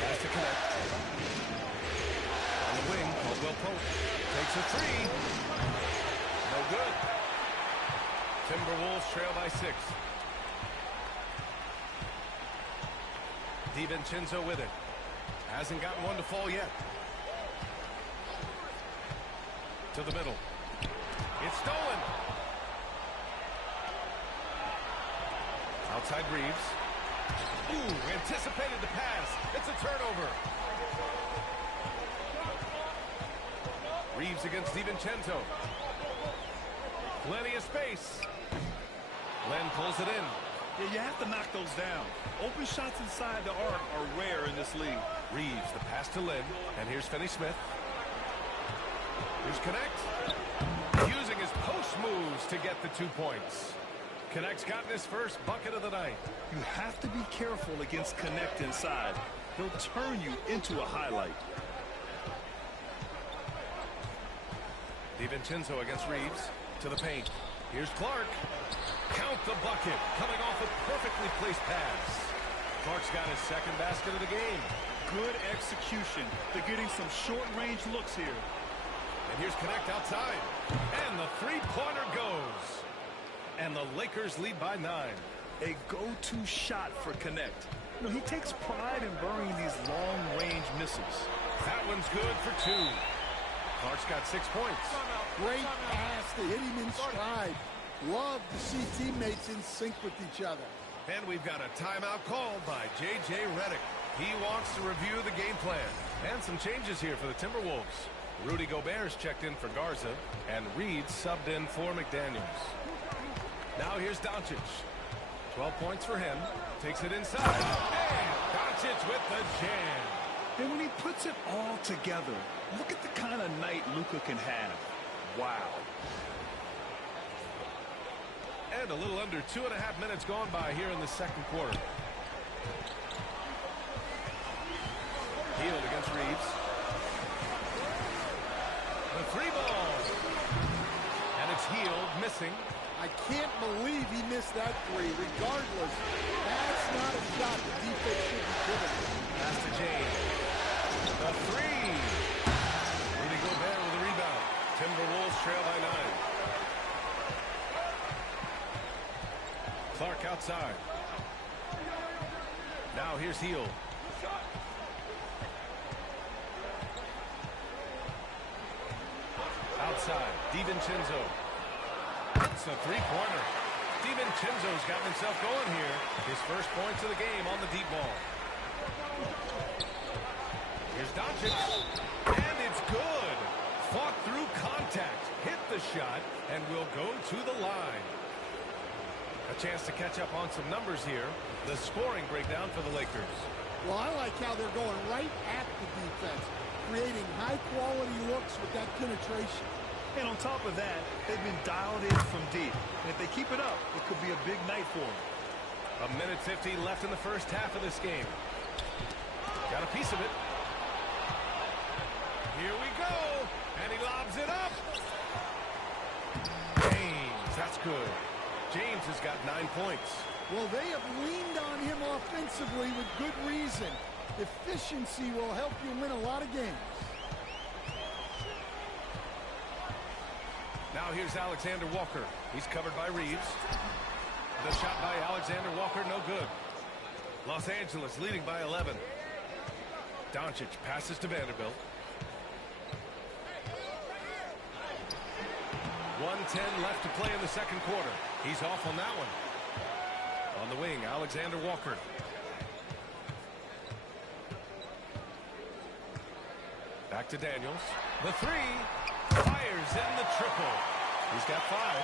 Has to Connect. On the wing, Caldwell-Pope takes a 3. No good. Timberwolves trail by 6. DiVincenzo with it. Hasn't gotten one to fall yet. To the middle. It's stolen. Outside Reeves. Ooh, anticipated the pass. It's a turnover. Reeves against DiVincenzo. Plenty of space. Len pulls it in. Yeah, you have to knock those down. Open shots inside the arc are rare in this league. Reeves, the pass to Len. And here's Finney-Smith. Here's Connect. Using his post moves to get the 2 points. Connect's gotten his first bucket of the night. You have to be careful against Connect inside. He'll turn you into a highlight. DiVincenzo against Reeves. To the paint. Here's Clark. Count the bucket. Coming off a perfectly placed pass. Clark's got his second basket of the game. Good execution. They're getting some short-range looks here. And here's Connect outside. And the three-pointer goes. And the Lakers lead by 9. A go-to shot for Connect. You know, he takes pride in burying these long-range misses. That one's good for 2. Clark's got 6 points. Great pass to hit him in stride. Love to see teammates in sync with each other. And we've got a timeout called by J.J. Redick. He wants to review the game plan. And some changes here for the Timberwolves. Rudy Gobert's checked in for Garza. And Reed subbed in for McDaniels. Now here's Doncic. 12 points for him. Takes it inside. And Doncic with the jam. And when he puts it all together, look at the kind of night Luka can have. Wow. And a little under 2.5 minutes gone by here in the second quarter. Hield against Reeves. The 3-ball. And it's Hield missing. I can't believe he missed that 3. Regardless, that's not a shot the defense should be given. Pass to James. The 3. Rudy Gobert with a rebound. Timberwolves trail by 9. Clark outside. Now here's Hield. Outside, DiVincenzo. It's a three-pointer. DiVincenzo's gotten himself going here. His first points of the game on the deep ball. Here's Doncic. And it's good. Fought through contact. Hit the shot and will go to the line. A chance to catch up on some numbers here. The scoring breakdown for the Lakers. Well, I like how they're going right at the defense, creating high-quality looks with that penetration. And on top of that, they've been dialed in from deep. And if they keep it up, it could be a big night for them. A minute 50 left in the first half of this game. Got a piece of it. Here we go. And he lobs it up. James, that's good. James has got 9 points. Well, they have leaned on him offensively with good reason. Efficiency will help you win a lot of games. Now here's Alexander Walker. He's covered by Reeves. The shot by Alexander Walker, no good. Los Angeles leading by 11. Doncic passes to Vanderbilt. 1:10 left to play in the second quarter. He's off on that one. On the wing, Alexander Walker. Back to Daniels. The three. Fires in the triple. He's got 5.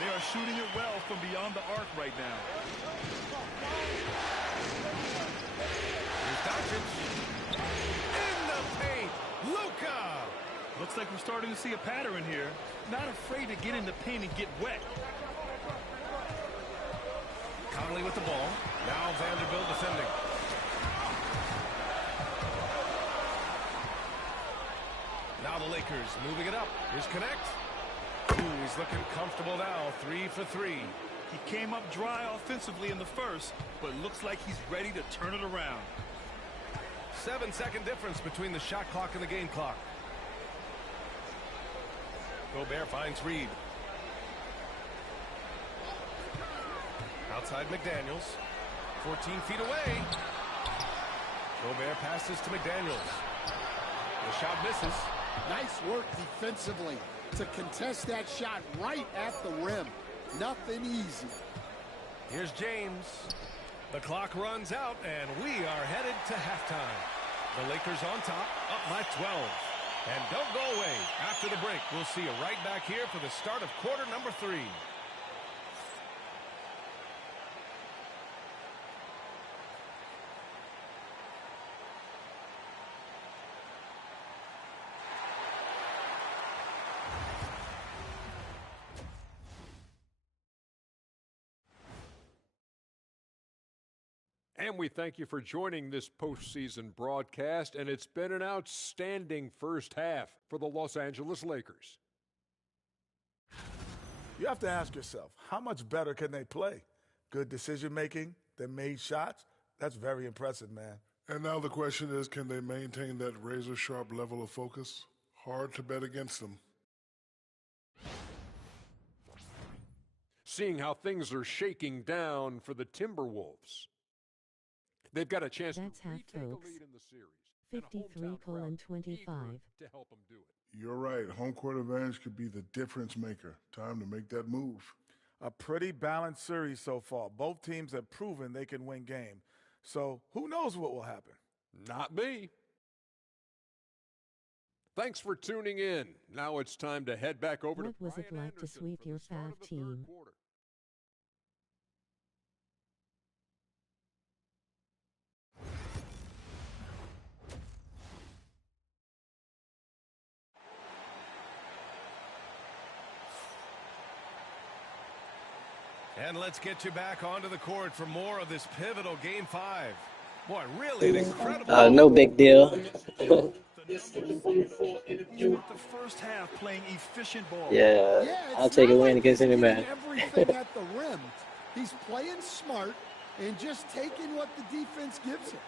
They are shooting it well from beyond the arc right now. Here's Doncic. In the paint. Luka. Looks like we're starting to see a pattern here. Not afraid to get in the paint and get wet. Conley with the ball. Now Vanderbilt defending. Now the Lakers moving it up. Here's Connect. Ooh, he's looking comfortable now. 3 for 3. He came up dry offensively in the first, but looks like he's ready to turn it around. 7-second difference between the shot clock and the game clock. Gobert finds Reed. Outside McDaniels. 14 feet away. Gobert passes to McDaniels. The shot misses. Nice work defensively to contest that shot right at the rim. Nothing easy. Here's James. The clock runs out, and we are headed to halftime. The Lakers on top, up by 12. And don't go away. After the break, we'll see you right back here for the start of quarter number 3. And we thank you for joining this postseason broadcast, and it's been an outstanding first half for the Los Angeles Lakers. You have to ask yourself, how much better can they play? Good decision-making, they made shots. That's very impressive, man. And now the question is, can they maintain that razor-sharp level of focus? Hard to bet against them. Seeing how things are shaking down for the Timberwolves. They've got a chance That's to retake a lead in the series. 53-25. To help them do it. You're right. Home court advantage could be the difference maker. Time to make that move. A pretty balanced series so far. Both teams have proven they can win games. So who knows what will happen? Not me. Thanks for tuning in. Now it's time to head back over What to was it Brian like to Anderson sweep for the your start of FAF the team? third quarter. And let's get you back onto the court for more of this pivotal Game 5. Boy, really an incredible... No big deal. The first half playing efficient ball. Yeah, I'll take a win against any man. Everything at the rim. He's playing smart and just taking what the defense gives him.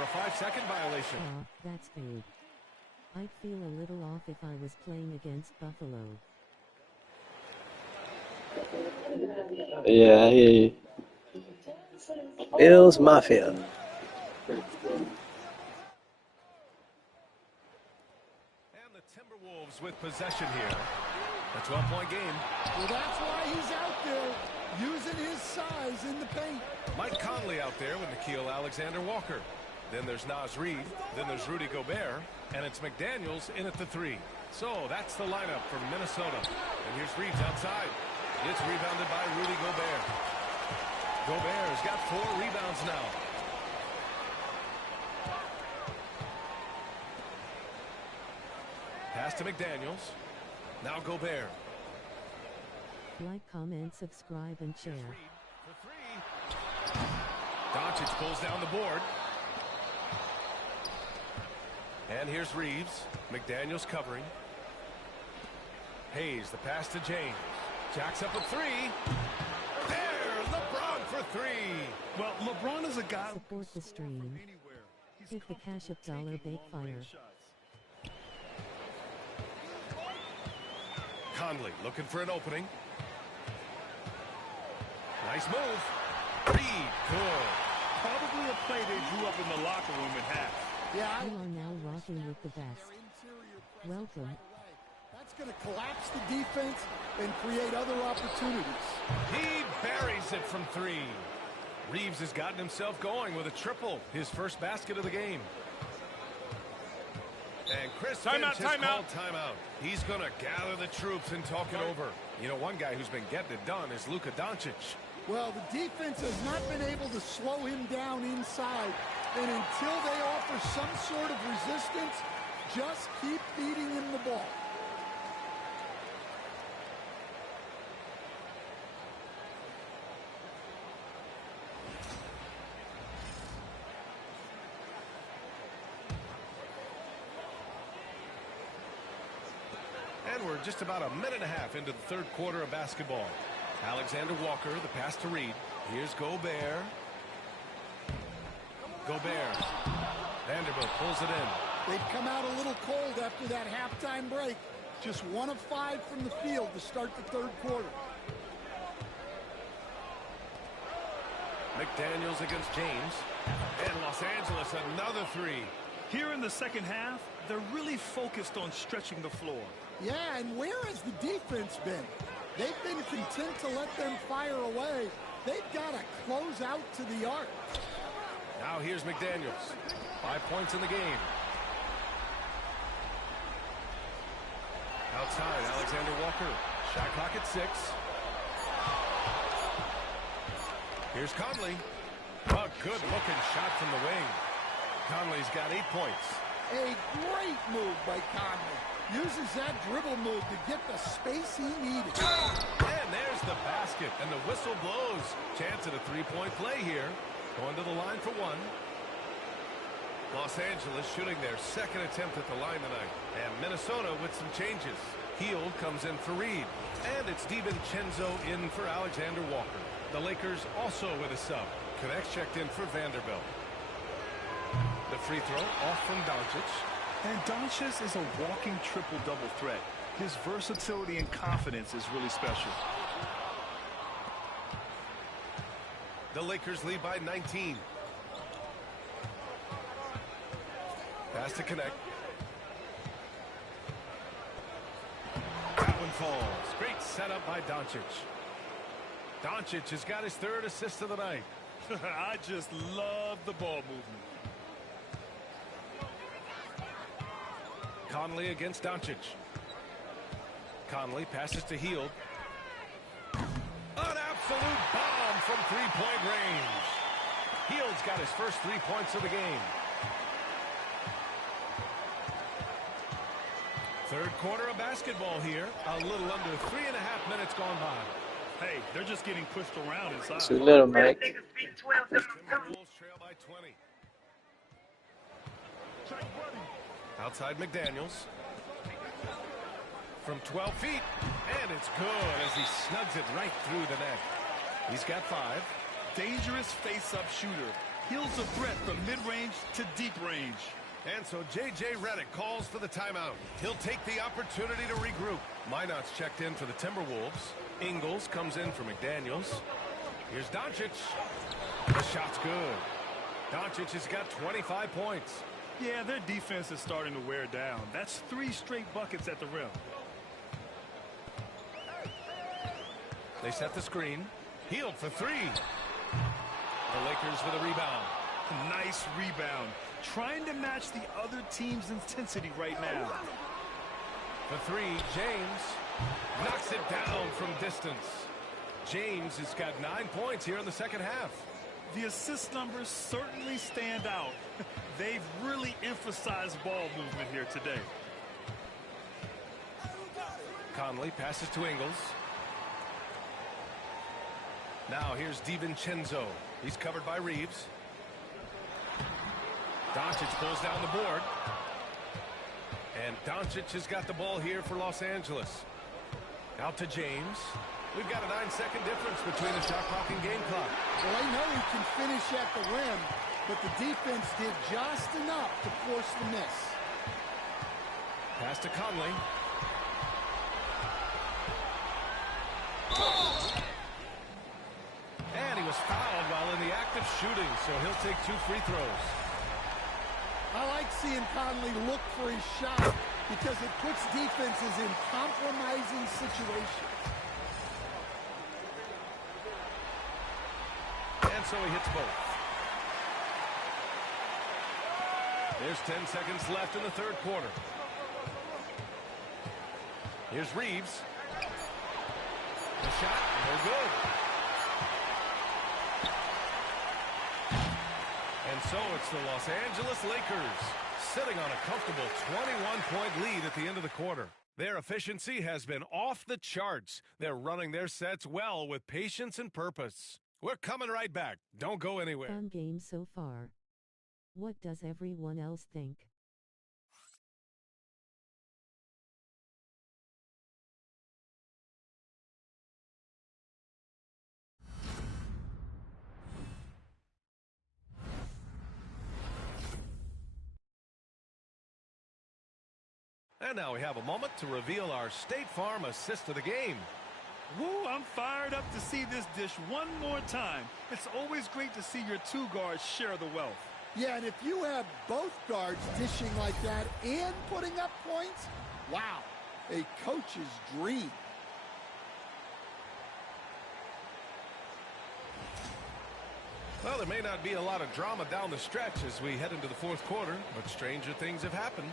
for a 5-second violation. Ah, that's big. I'd feel a little off if I was playing against Buffalo. Yeah, I hear you. Bills Mafia. And the Timberwolves with possession here. A 12-point game. Well, that's why he's out there, using his size in the paint. Mike Conley out there with Nickeil Alexander-Walker. Then there's Naz Reid. Then there's Rudy Gobert. And it's McDaniels in at the 3. So that's the lineup for Minnesota. And here's Reeves outside. It's rebounded by Rudy Gobert. Gobert's got 4 rebounds now. Pass to McDaniels. Now Gobert. Like, comment, subscribe, and share. Doncic pulls down the board. And here's Reeves. McDaniels covering. Hayes, the pass to James. Jacks up a 3. There, LeBron for 3. Well, LeBron is a guy. Support the stream. Hit the Cash App dollar bake fire. Conley looking for an opening. Nice move. Reed, good. Probably a play they drew up in the locker room at half. Yeah, You are now rocking with the best. Welcome. that's going to collapse the defense and create other opportunities. He buries it from 3. Reeves has gotten himself going with a triple. His first basket of the game. And Chris Finch has called timeout. He's going to gather the troops and talk it over. You know, one guy who's been getting it done is Luka Doncic. Well, the defense has not been able to slow him down inside. And until they offer some sort of resistance, just keep feeding him the ball. And we're just about a minute and a half into the third quarter of basketball. Alexander Walker, the pass to Reed. Here's Gobert. Gobert. Vanderbilt pulls it in. They've come out a little cold after that halftime break. Just 1 of 5 from the field to start the third quarter. McDaniels against James. And Los Angeles, another 3. Here in the second half, they're really focused on stretching the floor. Yeah, and where has the defense been? They've been content to let them fire away. They've got to close out to the arc. Now here's McDaniels. 5 points in the game. Outside, Alexander Walker. Shot clock at 6. Here's Conley. A good-looking shot from the wing. Conley's got 8 points. A great move by Conley. Uses that dribble move to get the space he needed. And there's the basket, and the whistle blows. Chance at a 3-point play here. Going to the line for 1. Los Angeles shooting their second attempt at the line tonight. And Minnesota with some changes. Hield comes in for Reed. And it's DiVincenzo in for Alexander Walker. The Lakers also with a sub. Connects checked in for Vanderbilt. The free throw off from Doncic. And Doncic is a walking triple-double threat. His versatility and confidence is really special. The Lakers lead by 19. Pass to connect. That one falls. Great setup by Doncic. Doncic has got his 3rd assist of the night. I just love the ball movement. Conley against Doncic. Conley passes to Hield. An absolute bomb from 3-point range. Hield's got his first 3 points of the game. Third quarter of basketball here. A little under 3.5 minutes gone by. Hey, they're just getting pushed around inside. Too little, Mike. Timberwolves trail by 20. Outside McDaniels. From 12 feet. And it's good as he snugs it right through the net. He's got 5. Dangerous face-up shooter. He's a threat from mid-range to deep range. And so J.J. Redick calls for the timeout. He'll take the opportunity to regroup. Minot's checked in for the Timberwolves. Ingles comes in for McDaniels. Here's Doncic. The shot's good. Doncic has got 25 points. Yeah, their defense is starting to wear down. That's 3 straight buckets at the rim. They set the screen. Hield for 3. The Lakers with a rebound. Nice rebound. Trying to match the other team's intensity right now. For 3, James knocks it down from distance. James has got 9 points here in the second half. The assist numbers certainly stand out. They've really emphasized ball movement here today. Conley passes to Ingles. Now here's DiVincenzo. He's covered by Reeves. Doncic pulls down the board. And Doncic has got the ball here for Los Angeles. Out to James. We've got a 9-second difference between the shot clock and game clock. Well, they know he can finish at the rim, but the defense did just enough to force the miss. Pass to Conley. And he was fouled while in the act of shooting, so he'll take 2 free throws. I like seeing Conley look for his shot because it puts defenses in compromising situations. And so he hits both. There's 10 seconds left in the third quarter. Here's Reeves. The shot, no good. And so it's the Los Angeles Lakers sitting on a comfortable 21-point lead at the end of the quarter. Their efficiency has been off the charts. They're running their sets well with patience and purpose. We're coming right back. Don't go anywhere. Fun game so far. What does everyone else think? And now we have a moment to reveal our State Farm assist of the game. Woo, I'm fired up to see this dish one more time. It's always great to see your 2 guards share the wealth. Yeah, and if you have both guards dishing like that and putting up points, wow, a coach's dream. Well, there may not be a lot of drama down the stretch as we head into the fourth quarter, but stranger things have happened.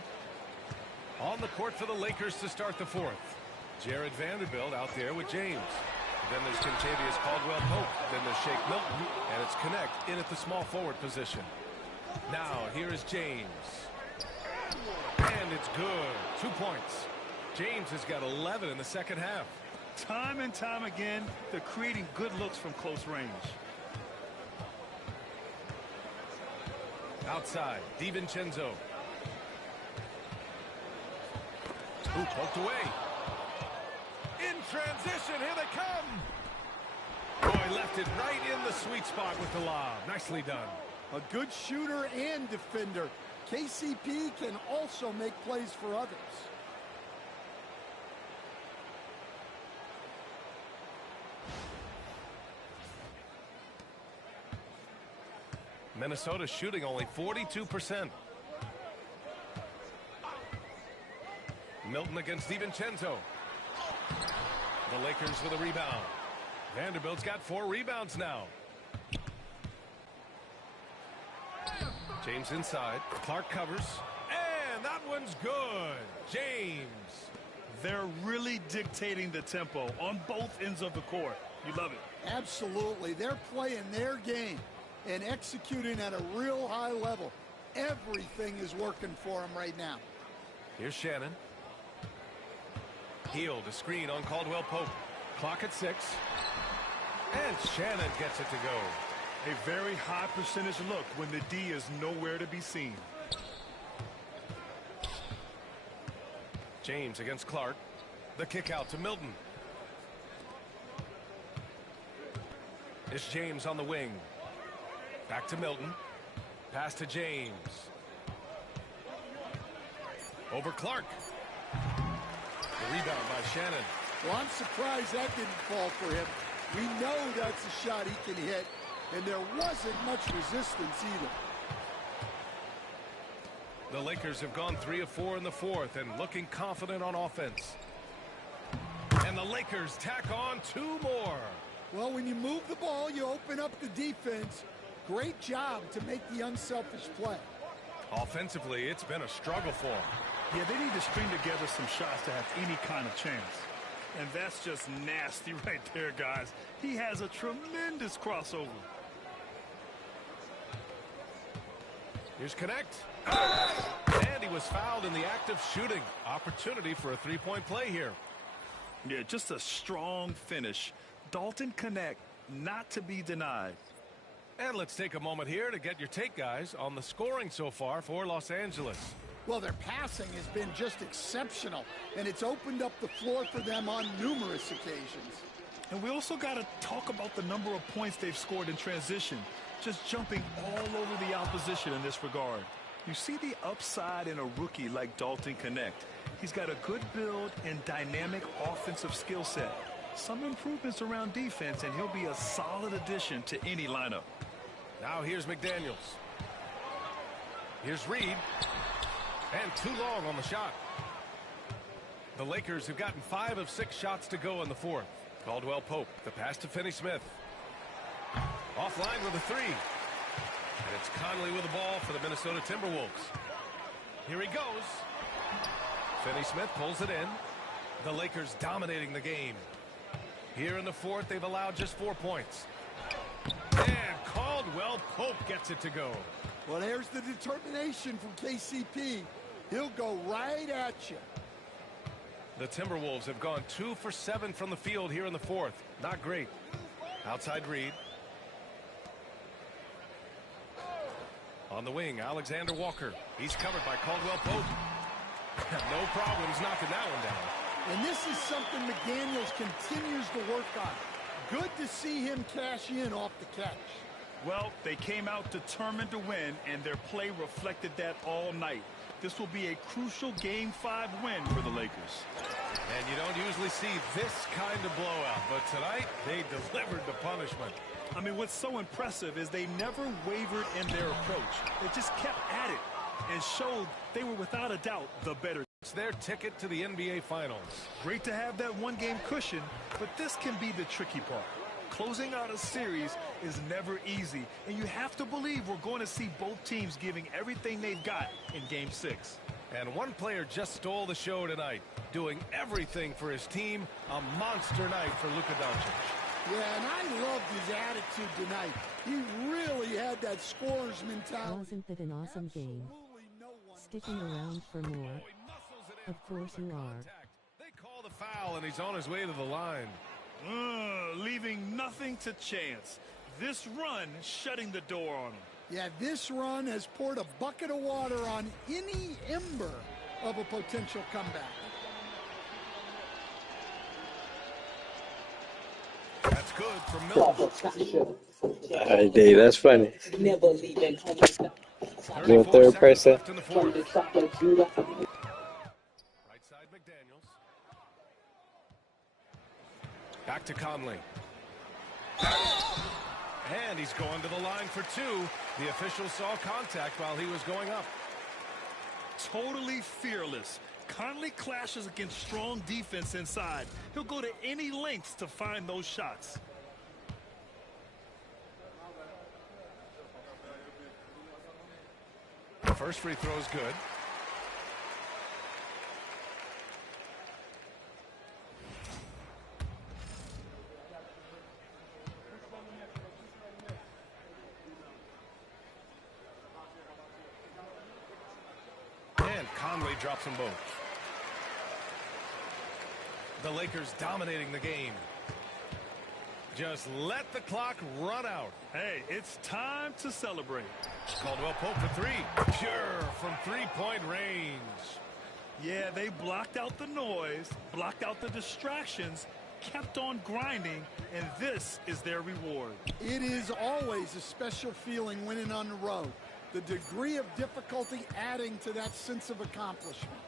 On the court for the Lakers to start the fourth. Jared Vanderbilt out there with James. Then there's Kentavious Caldwell-Pope. Then there's Shake Milton. And it's Connect in at the small forward position. Now, here is James. And it's good. 2 points. James has got 11 in the second half. Time and time again, they're creating good looks from close range. Outside, DiVincenzo. Ooh, poked away. In transition, here they come. Boy, left it right in the sweet spot with the lob. Nicely done. A good shooter and defender. KCP can also make plays for others. Minnesota shooting only 42%. Milton against DiVincenzo. The Lakers with a rebound. Vanderbilt's got 4 rebounds now. James inside. Clark covers. And that one's good. James. They're really dictating the tempo on both ends of the court. You love it. Absolutely. They're playing their game and executing at a real high level. Everything is working for them right now. Here's Shannon. Hield, a screen on Caldwell-Pope. Clock at 6. And Shannon gets it to go. A very high percentage look when the D is nowhere to be seen. James against Clark. The kick out to Milton. It's James on the wing. Back to Milton. Pass to James. Over Clark. The rebound by Shannon. Well, I'm surprised that didn't fall for him. We know that's a shot he can hit, and there wasn't much resistance either. The Lakers have gone 3 of 4 in the fourth and looking confident on offense. And the Lakers tack on 2 more. Well, when you move the ball, you open up the defense. Great job to make the unselfish play. Offensively, it's been a struggle for them. Yeah, they need to string together some shots to have any kind of chance. And that's just nasty right there, guys. He has a tremendous crossover. Here's Connect. And he was fouled in the act of shooting. Opportunity for a three-point play here. Yeah, just a strong finish. Dalton Connect, not to be denied. And let's take a moment here to get your take, guys, on the scoring so far for Los Angeles. Well, their passing has been just exceptional, and it's opened up the floor for them on numerous occasions. And we also got to talk about the number of points they've scored in transition, just jumping all over the opposition in this regard. You see the upside in a rookie like Dalton Connect. He's got a good build and dynamic offensive skill set. Some improvements around defense, and he'll be a solid addition to any lineup. Now here's McDaniels. Here's Reed. And too long on the shot. The Lakers have gotten 5 of 6 shots to go in the fourth. Caldwell Pope, the pass to Finney-Smith. Offline with a 3. And it's Conley with the ball for the Minnesota Timberwolves. Here he goes. Finney-Smith pulls it in. The Lakers dominating the game. Here in the fourth, they've allowed just 4 points. And Caldwell Pope gets it to go. Well, there's the determination from KCP. He'll go right at you. The Timberwolves have gone 2 for 7 from the field here in the fourth. Not great. Outside Reed. On the wing, Alexander Walker. He's covered by Caldwell Pope. No problems knocking that one down. And this is something McDaniels continues to work on. Good to see him cash in off the catch. Well, they came out determined to win, and their play reflected that all night. This will be a crucial Game 5 win for the Lakers. And you don't usually see this kind of blowout, but tonight they delivered the punishment. I mean, what's so impressive is they never wavered in their approach. They just kept at it and showed they were without a doubt the better. It's their ticket to the NBA Finals. Great to have that one-game cushion, but this can be the tricky part. Closing out a series is never easy, and you have to believe we're going to see both teams giving everything they've got in Game 6. And one player just stole the show tonight, doing everything for his team. A monster night for Luka Doncic. Yeah, and I loved his attitude tonight. He really had that scorer's mentality. Wasn't that an awesome game? Sticking around for more? Of course you are. They call the foul, and he's on his way to the line. Leaving nothing to chance. This run shutting the door on him. Yeah, this run has poured a bucket of water on any ember of a potential comeback. That's good from Miller. All right, Dave, that's funny. Doing third person. Right side McDaniels. Back to Conley. And he's going to the line for 2. The official saw contact while he was going up. Totally fearless. Conley clashes against strong defense inside. He'll go to any lengths to find those shots. The first free throw is good. And Conley drops them both. The Lakers dominating the game. Just let the clock run out. Hey, it's time to celebrate. Caldwell Pope for 3. Pure from three-point range. Yeah, they blocked out the noise, blocked out the distractions, kept on grinding, and this is their reward. It is always a special feeling winning on the road. the degree of difficulty adding to that sense of accomplishment.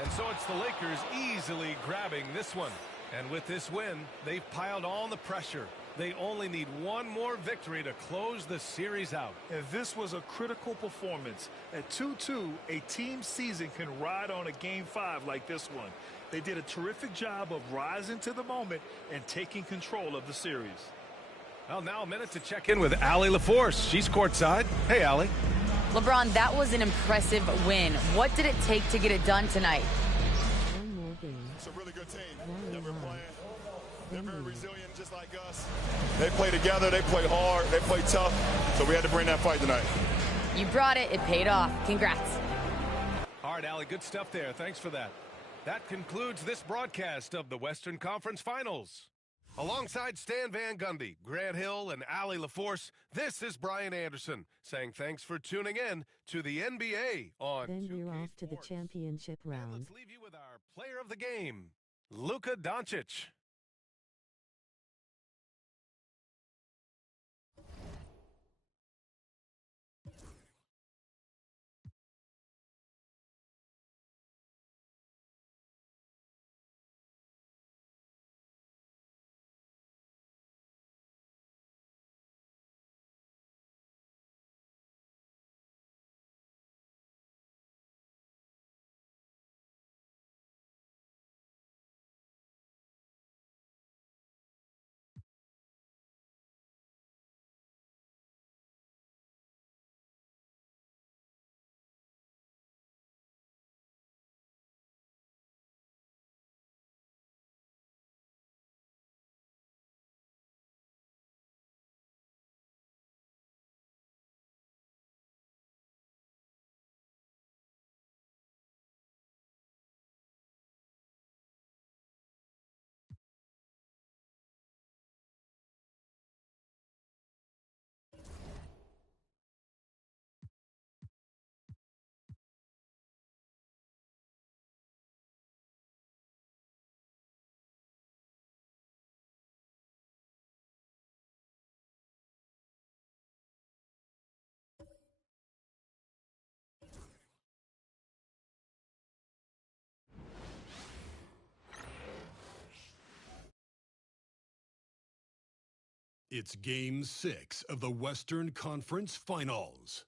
And so it's the Lakers easily grabbing this one. And with this win, they've piled on the pressure. They only need one more victory to close the series out. And this was a critical performance. At 2-2, a team season can ride on a Game 5 like this one. They did a terrific job of rising to the moment and taking control of the series. Well, now a minute to check in with Allie LaForce. She's courtside. Hey, Allie. LeBron, that was an impressive win. What did it take to get it done tonight? One more game. It's a really good team. They're playing. They're very resilient, just like us. They play together. They play hard. They play tough. So we had to bring that fight tonight. You brought it. It paid off. Congrats. All right, Allie, good stuff there. Thanks for that. That concludes this broadcast of the Western Conference Finals. Alongside Stan Van Gundy, Grant Hill, and Allie LaForce, this is Brian Anderson saying thanks for tuning in to the NBA on Then 2K we're off to the Sports. championship And round. let's leave you with our player of the game, Luka Doncic. It's Game 6 of the Western Conference Finals.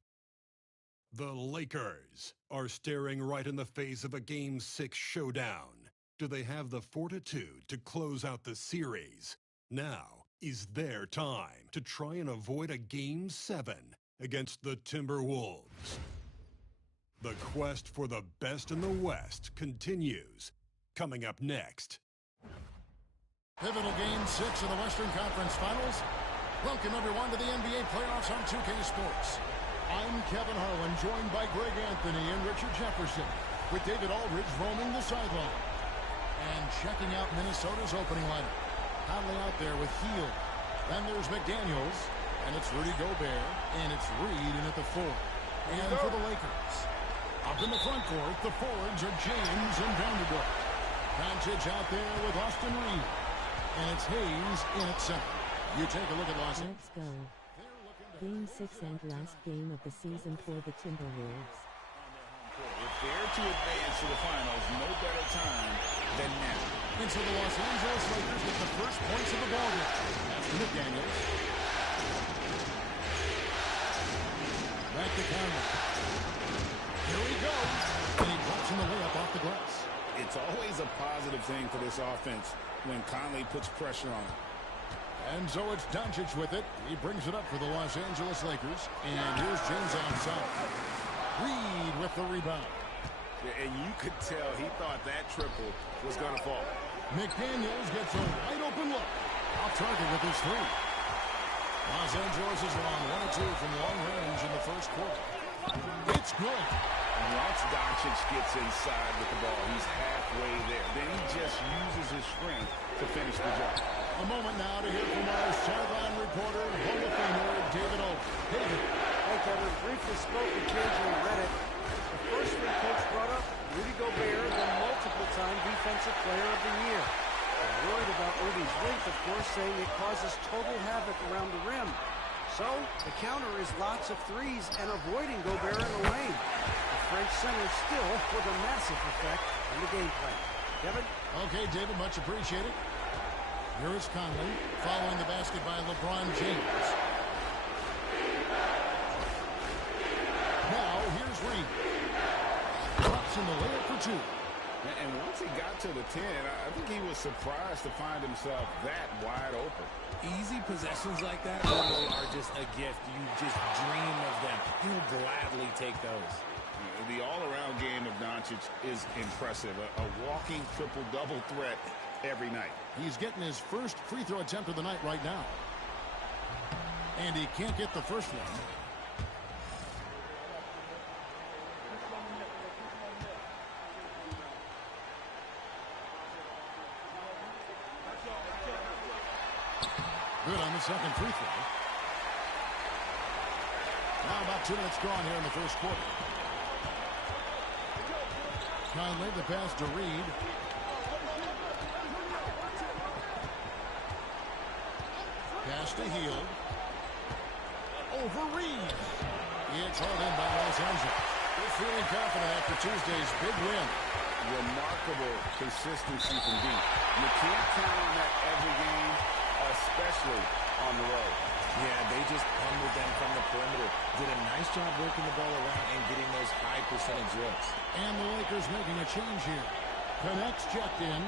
The Lakers are staring right in the face of a Game 6 showdown. Do they have the fortitude to close out the series? Now is their time to try and avoid a Game 7 against the Timberwolves. The quest for the best in the West continues. Coming up next. Pivotal Game 6 of the Western Conference Finals. Welcome, everyone, to the NBA playoffs on 2K Sports. I'm Kevin Harlan, joined by Greg Anthony and Richard Jefferson, with David Aldridge roaming the sideline. And checking out Minnesota's opening lineup. Conley out there with Hield. Then there's McDaniels, and it's Rudy Gobert, and it's Reed in at the 4. And for the Lakers, up in the front court, the forwards are James and Vanderbilt. Doncic out there with Austin Reed. And it's Hayes in at center. You take a look at Los Angeles. Let's go. Game 6 and last game of the season for the Timberwolves. If they're to advance to the finals, no better time than now. And so the Los Angeles Lakers get the first points of the ballgame. That's to McDaniels. Back to Conley. Here he goes. And he drops in the layup off the glass. It's always a positive thing for this offense when Conley puts pressure on him. And so it's Doncic with it. He brings it up for the Los Angeles Lakers. And here's James outside. Reed with the rebound. And you could tell he thought that triple was going to fall. McDaniels gets a wide open look. Off target with his three. Los Angeles is on 1-2 from long range in the first quarter. It's good. Once Doncic gets inside with the ball, he's halfway there. Then he just uses his strength to finish the job. A moment now to hear from our sideline reporter, Hall of Famer David Oak. David. Hey, Kevin, briefly spoke with J.J. Redick. The first three coach brought up, Rudy Gobert, the multiple-time Defensive Player of the Year. They're worried about Rudy's length, of course, saying it causes total havoc around the rim. So the counter is lots of threes and avoiding Gobert in the lane. The French center still with a massive effect on the game plan. Kevin? Okay, David, much appreciated. Here is Conley following the basket by LeBron James. Now, here's Reed. Drops in the layup for two. And once he got to the 10, I think he was surprised to find himself that wide open. Easy possessions like that really are just a gift. You just dream of them. He'll gladly take those. The all-around game of Doncic is impressive. A walking triple-double threat every night. He's getting his first free throw attempt of the night right now. And he can't get the first one. Good on the second free throw. Now about 2 minutes gone here in the first quarter. Conley, the pass to Reed. Pass to Hield. Over Reed. It's hauled in by Los Angeles. They're feeling confident after Tuesday's big win. Remarkable consistency from deep. You can't count on that every game, especially on the road. Yeah, they just pummeled them from the perimeter. Did a nice job working the ball around and getting those high percentage looks. And the Lakers making a change here. Connects checked in.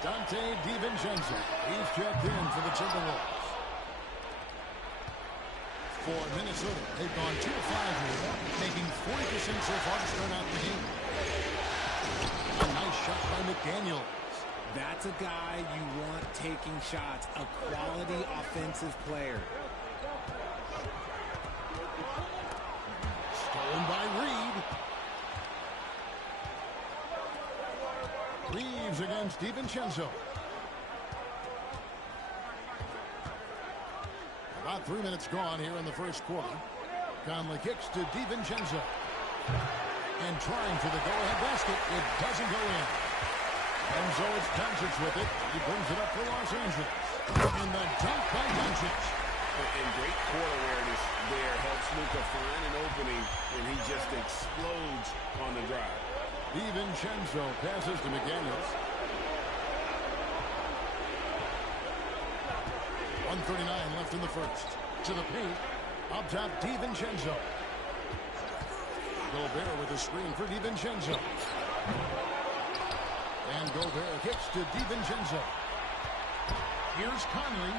Dante DiVincenzo. He's checked in for the Timberwolves. For Minnesota, they've gone 2 of 5 here, making 40% so far to start out the game. A nice shot by McDaniel. That's a guy you want taking shots, a quality offensive player. Stolen by Reed. Reeves against DiVincenzo. About 3 minutes gone here in the first quarter. Conley kicks to DiVincenzo. And trying for the go-ahead basket. It doesn't go in. And so it's Doncic with it. He brings it up for Los Angeles. And the dunk by Doncic. And great court awareness there helps Luka find an opening, and he just explodes on the drive. DiVincenzo passes to McDaniels. 1:39 left in the first. To the paint. Up top, DiVincenzo. Gobert with a screen for DiVincenzo. And Gobert kicks to DiVincenzo. Here's Conley.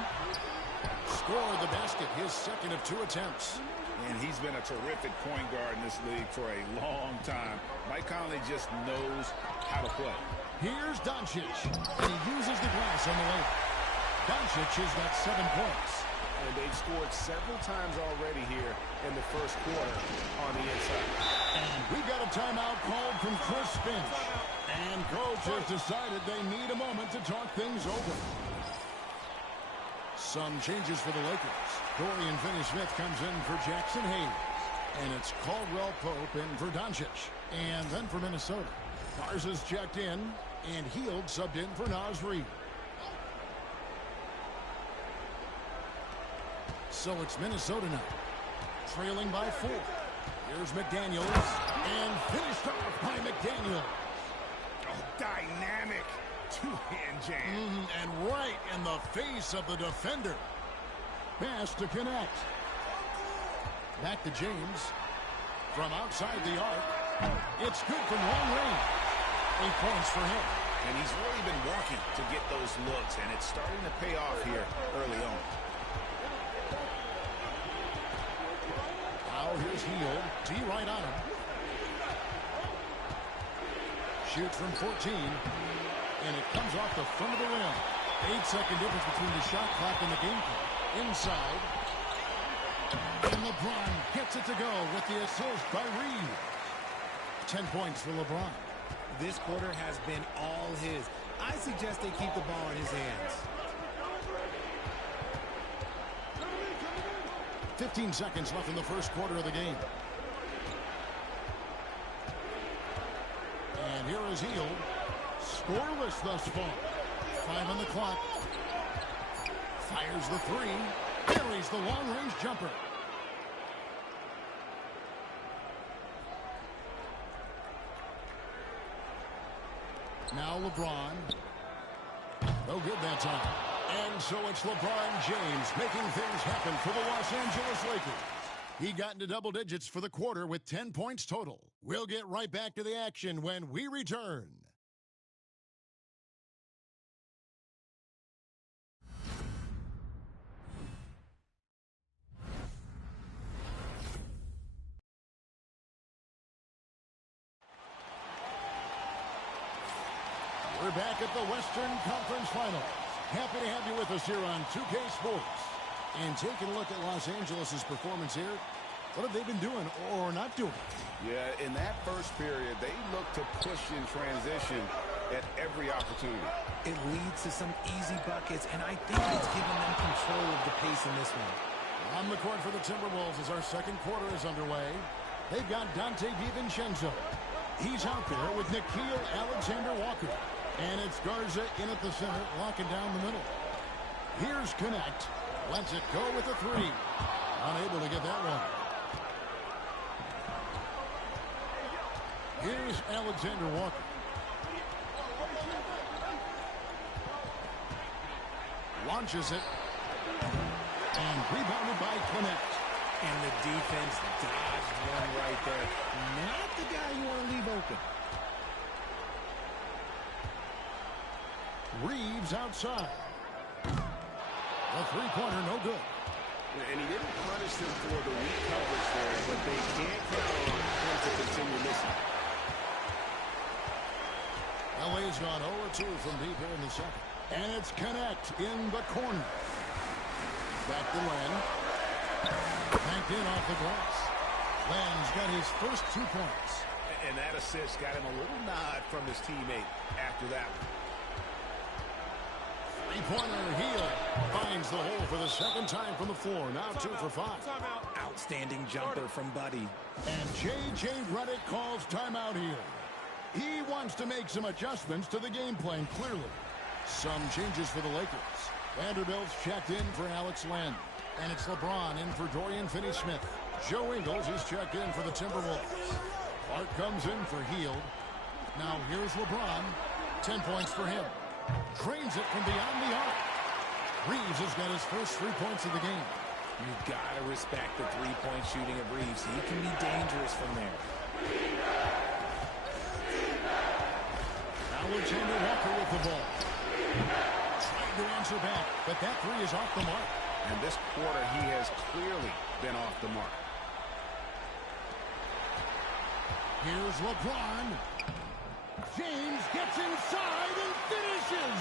Scored the basket, his second of 2 attempts. And he's been a terrific point guard in this league for a long time. Mike Conley just knows how to play. Here's Doncic. And he uses the glass on the layup. Doncic has got 7 points. And they've scored several times already here in the first quarter on the inside. And we've got a timeout called from Chris Finch. And coach has decided they need a moment to talk things over. Some changes for the Lakers. Dorian Finney-Smith comes in for Jackson Hayes. And it's Caldwell Pope in for Doncic. And then for Minnesota, Garza's checked in. And Hield subbed in for Naz Reid. So it's Minnesota now, trailing by 4. Here's McDaniels, and finished off by McDaniels. Oh, dynamic two-hand jam. And right in the face of the defender. Pass to connect. Back to James. From outside the arc. It's good from long range. 8 points for him. And he's really been working to get those looks, and it's starting to pay off here early on. Here's Hield. D right on him. Shoots from 14. And it comes off the front of the rim. 8-second difference between the shot clock and the game clock. Inside. And LeBron gets it to go with the assist by Reed. 10 points for LeBron. This quarter has been all his. I suggest they keep the ball in his hands. 15 seconds left in the first quarter of the game. And here is Hield. Scoreless thus far. 5 on the clock. Fires the 3. Buries the long-range jumper. Now LeBron. No good that time. And so it's LeBron James making things happen for the Los Angeles Lakers. He got into double digits for the quarter with 10 points total. We'll get right back to the action when we return. We're back at the Western Conference Finals. Happy to have you with us here on 2K Sports. And taking a look at Los Angeles' performance here, what have they been doing or not doing? Yeah, in that first period, they looked to push in transition at every opportunity. It leads to some easy buckets, and I think it's given them control of the pace in this one. On the court for the Timberwolves as our second quarter is underway. They've got Dante DiVincenzo. He's out there with Nickeil Alexander-Walker. And it's Garza in at the center, locking down the middle. Here's Connect. Lets it go with a three. Unable to get that one. Here's Alexander-Walker. Launches it. And rebounded by Connect. And the defense dodged one right there. Not the guy you want to leave open. Reeves outside. The three-pointer, no good. And he didn't punish them for the weak coverage there, but they can't count on him to continue missing. LA's gone 0-2 from deep here in the second. And it's Connect in the corner. Back to Len. Banked in off the glass. Len's got his first 2 points. And that assist got him a little nod from his teammate after that one. Three-pointer Hield finds the hole for the second time from the floor. Now 2 for 5. Outstanding jumper from Buddy. And J.J. Redick calls timeout here. He wants to make some adjustments to the game plan, clearly. Some changes for the Lakers. Vanderbilt's checked in for Alex Len. And it's LeBron in for Dorian Finney-Smith. Joe Ingles is checked in for the Timberwolves. Clark comes in for Hield. Now here's LeBron. 10 points for him. Drains it from beyond the arc. Reeves has got his first 3 points of the game. You've got to respect the three-point shooting of Reeves. He can be dangerous from there. Alexander-Walker with the ball. Trying to answer back, but that three is off the mark. And this quarter, he has clearly been off the mark. Here's LeBron. James gets inside and finishes.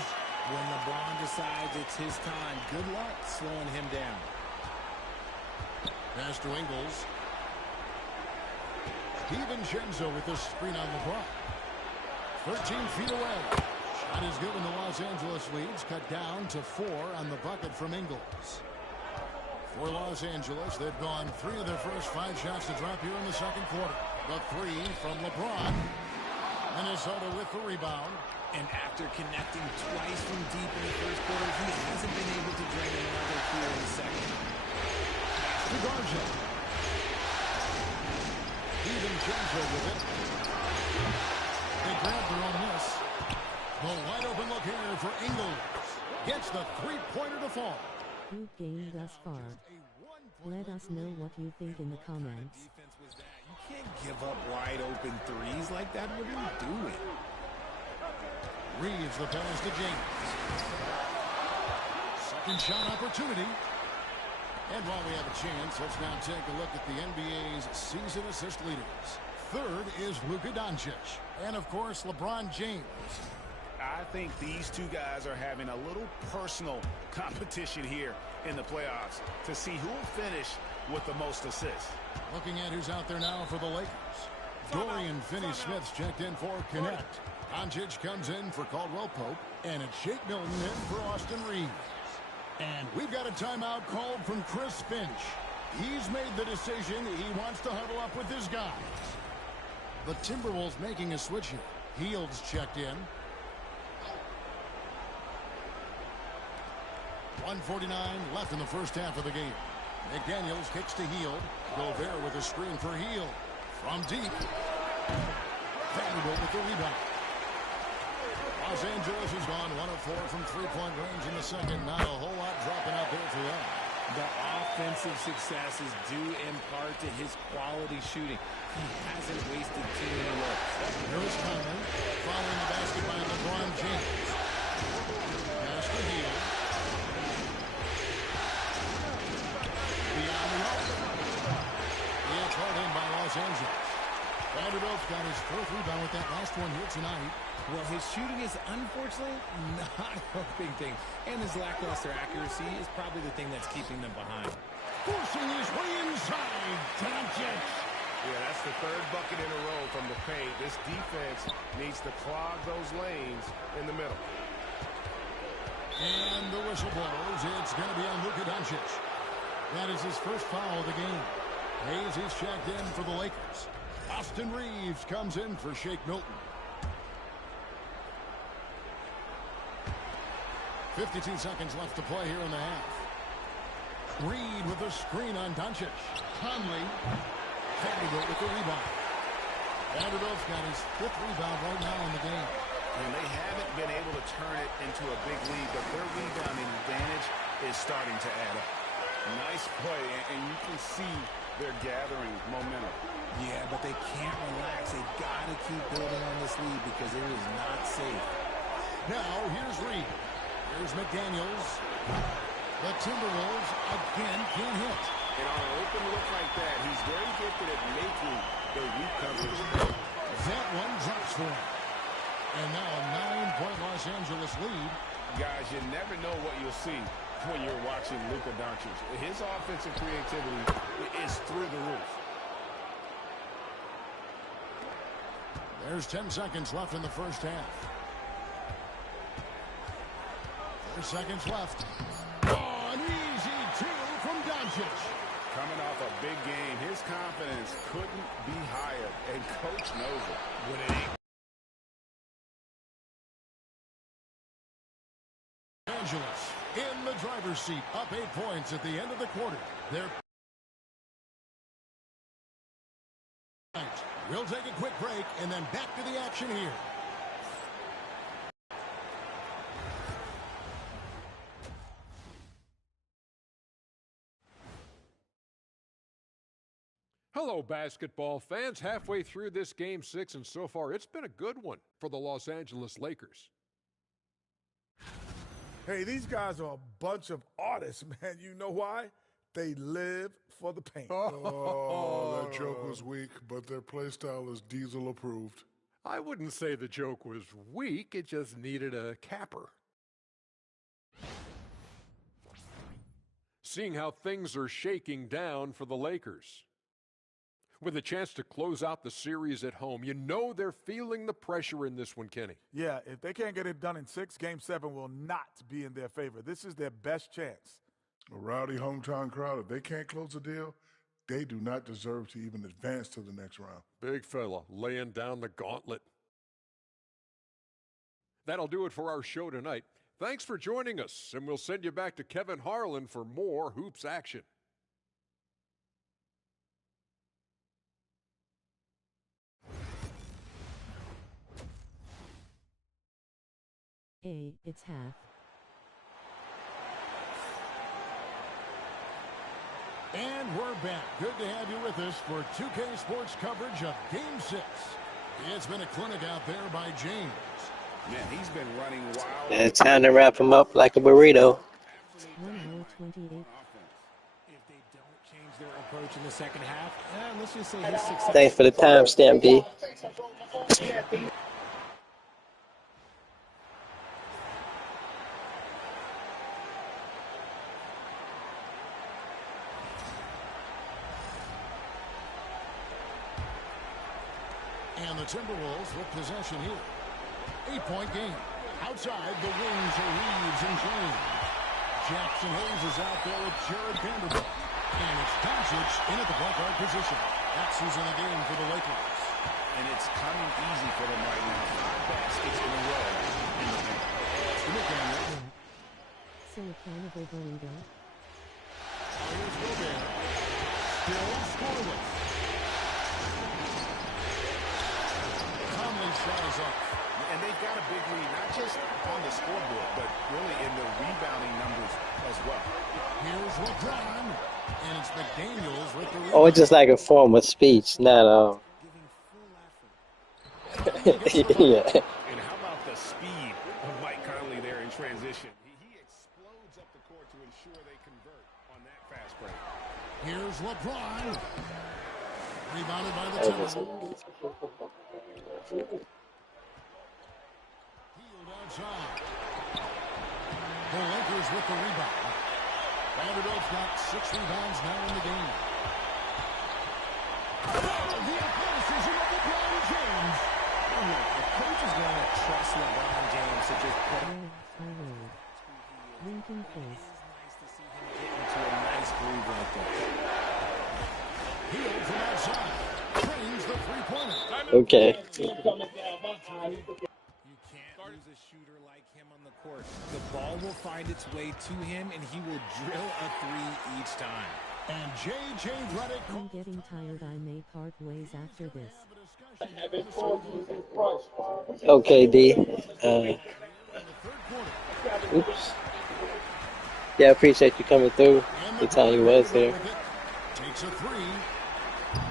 When LeBron decides it's his time, good luck slowing him down. Pass to Ingles. DiVincenzo with the screen on LeBron. 13 feet away. Shot is good, and the Los Angeles leads cut down to 4 on the bucket from Ingles. For Los Angeles, they've gone 3 of their first 5 shots to drop here in the second quarter. The 3 from LeBron. Minnesota with the rebound. And after connecting twice from deep in the first quarter, he hasn't been able to drain another here in the second. To Garza. DiVincenzo with it. They grab their own miss. The wide open look here for Ingles. Gets the three-pointer to fall. Good game thus far. Let us know what you think in the comments. You can't give up wide open threes like that. What are you doing? Reeves the pass to James. Second shot opportunity. And while we have a chance, let's now take a look at the NBA's season assist leaders. Third is Luka Doncic. And, of course, LeBron James. I think these two guys are having a little personal competition here in the playoffs to see who will finish with the most assists. Looking at who's out there now for the Lakers. Dorian Finney-Smith's checked in for Connect. Doncic comes in for Caldwell Pope. And it's Shake Milton in for Austin Reeves. And we've got a timeout called from Chris Finch. He's made the decision he wants to huddle up with his guys. The Timberwolves making a switch here. Hield's checked in. 1:49 left in the first half of the game. McDaniels kicks to Hield. Gobert with a screen for Hield. From deep. Vanderbilt with the rebound. Los Angeles has gone 1 of 4 from three-point range in the second. Not a whole lot dropping out there for them. The offensive success is due in part to his quality shooting. He hasn't wasted too many looks. Here's Conley following the basket by LeBron James. Pass to Hield. Beyond the arc. It's hard in by Los Angeles. Vanderbilt's got his 4th rebound with that last one here tonight. Well, his shooting is unfortunately not helping things. And his lackluster accuracy is probably the thing that's keeping them behind. Forcing his way inside. Doncic. Yeah, that's the 3rd bucket in a row from the paint. This defense needs to clog those lanes in the middle. And the whistle blows. It's going to be on Luka Doncic. That is his first foul of the game. Hayes is checked in for the Lakers. Austin Reeves comes in for Shake Milton. 52 seconds left to play here in the half. Reed with a screen on Doncic. Conley. Vanderbilt with the rebound. Vanderbilt's got his 5th rebound right now in the game. And they haven't been able to turn it into a big lead, but their rebounding advantage is starting to add up. Nice play, and you can see they're gathering momentum. Yeah, but they can't relax. They've got to keep building on this lead because it is not safe. Now, here's Reed. Here's McDaniels. The Timberwolves again can't hit. And on an open look like that, he's very gifted at making the weak coverage. That one drops for him. And now a 9-point Los Angeles lead. Guys, you never know what you'll see when you're watching Luka Doncic. His offensive creativity is through the roof. There's 10 seconds left in the first half. 4 seconds left. Oh, an easy 2 from Doncic. Coming off a big game, his confidence couldn't be higher, and coach knows it. When it ain't Angeles in the driver's seat, up 8 points at the end of the quarter. We'll take a quick break and then back to the action here. Hello, basketball fans. Halfway through this Game 6, and so far it's been a good one for the Los Angeles Lakers. Hey, these guys are a bunch of artists, man. You know why? They live for the paint. Oh, that joke was weak, but their play style is Diesel approved. I wouldn't say the joke was weak. It just needed a capper. Seeing how things are shaking down for the Lakers. With a chance to close out the series at home, you know they're feeling the pressure in this one, Kenny. Yeah, if they can't get it done in 6, Game 7 will not be in their favor. This is their best chance. A rowdy hometown crowd, if they can't close the deal, they do not deserve to even advance to the next round. Big fella laying down the gauntlet. That'll do it for our show tonight. Thanks for joining us, and we'll send you back to Kevin Harlan for more hoops action. Hey, it's half. And we're back. Good to have you with us for 2K Sports coverage of Game 6. It's been a clinic out there by James. Man, he's been running wild. Yeah, it's time to wrap him up like a burrito. 1 hour 28. If they don't change their approach in the second half, let's just say his success. Thanks for the timestamp, B. And the Timberwolves with possession here. 8-point game. Outside, the wings are Reeves and James. Jackson Hayes is out there with Jared Vanderbilt. And it's Doncic in at the point guard position. That's who's in the game for the Lakers. And it's coming easy for them right now. 5 baskets in a row in the game. Yeah. So a kind of a burrito. Here's Gobert. Still scoreless. Conley flies up. And they've got a big lead, not just on the scoreboard, but really in the rebounding numbers as well. Here's LeBron, and it's McDaniels with the rebound. Oh, it's just like a form of speech, not yeah. And how about the speed of Mike Conley there in transition? He explodes up the court to ensure they convert on that fast break. Here's LeBron. Rebounded by the Timberwolves. Healed outside. The Lakers with the rebound. Vanderbilt's got 6 rebounds now in the game. The athleticism of LeBron James. The coach is going to trust LeBron James to just put him Lincoln Face. get into a nice groove like that. Healed from outside. Trains the three-pointer. Okay. You can't lose a shooter like him on the court. The ball will find its way to him, and he will drill a three each time. And J.J. Redick. I'm getting tired. I may part ways after this. Okay, D. Oops. Yeah, I appreciate you coming through the time you was here. Takes a 3.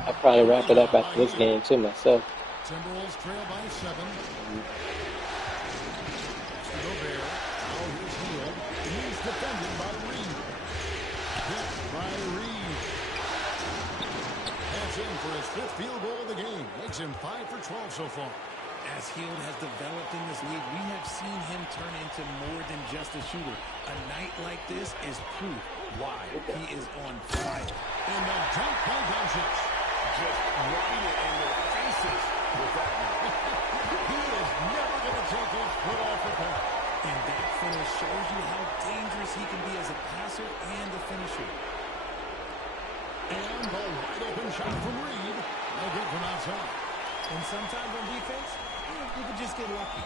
I'll probably wrap it up after this game too myself. Timberwolves trail by 7. To Gobert. Oh, here's Hield. He's defended by Reed. Hit by Reed. That's in for his 5th field goal of the game. Makes him 5 for 12 so far. As Hield has developed in this league, we have seen him turn into more than just a shooter. A night like this is proof why he is on fire. And the dunk by Doncic. Just right in their faces with that one. He is never going to take his foot off the pedal. And that finish shows you how dangerous he can be as a passer and a finisher. And the wide open shot from Reed. No good from outside. And sometimes on defense, you can just get lucky.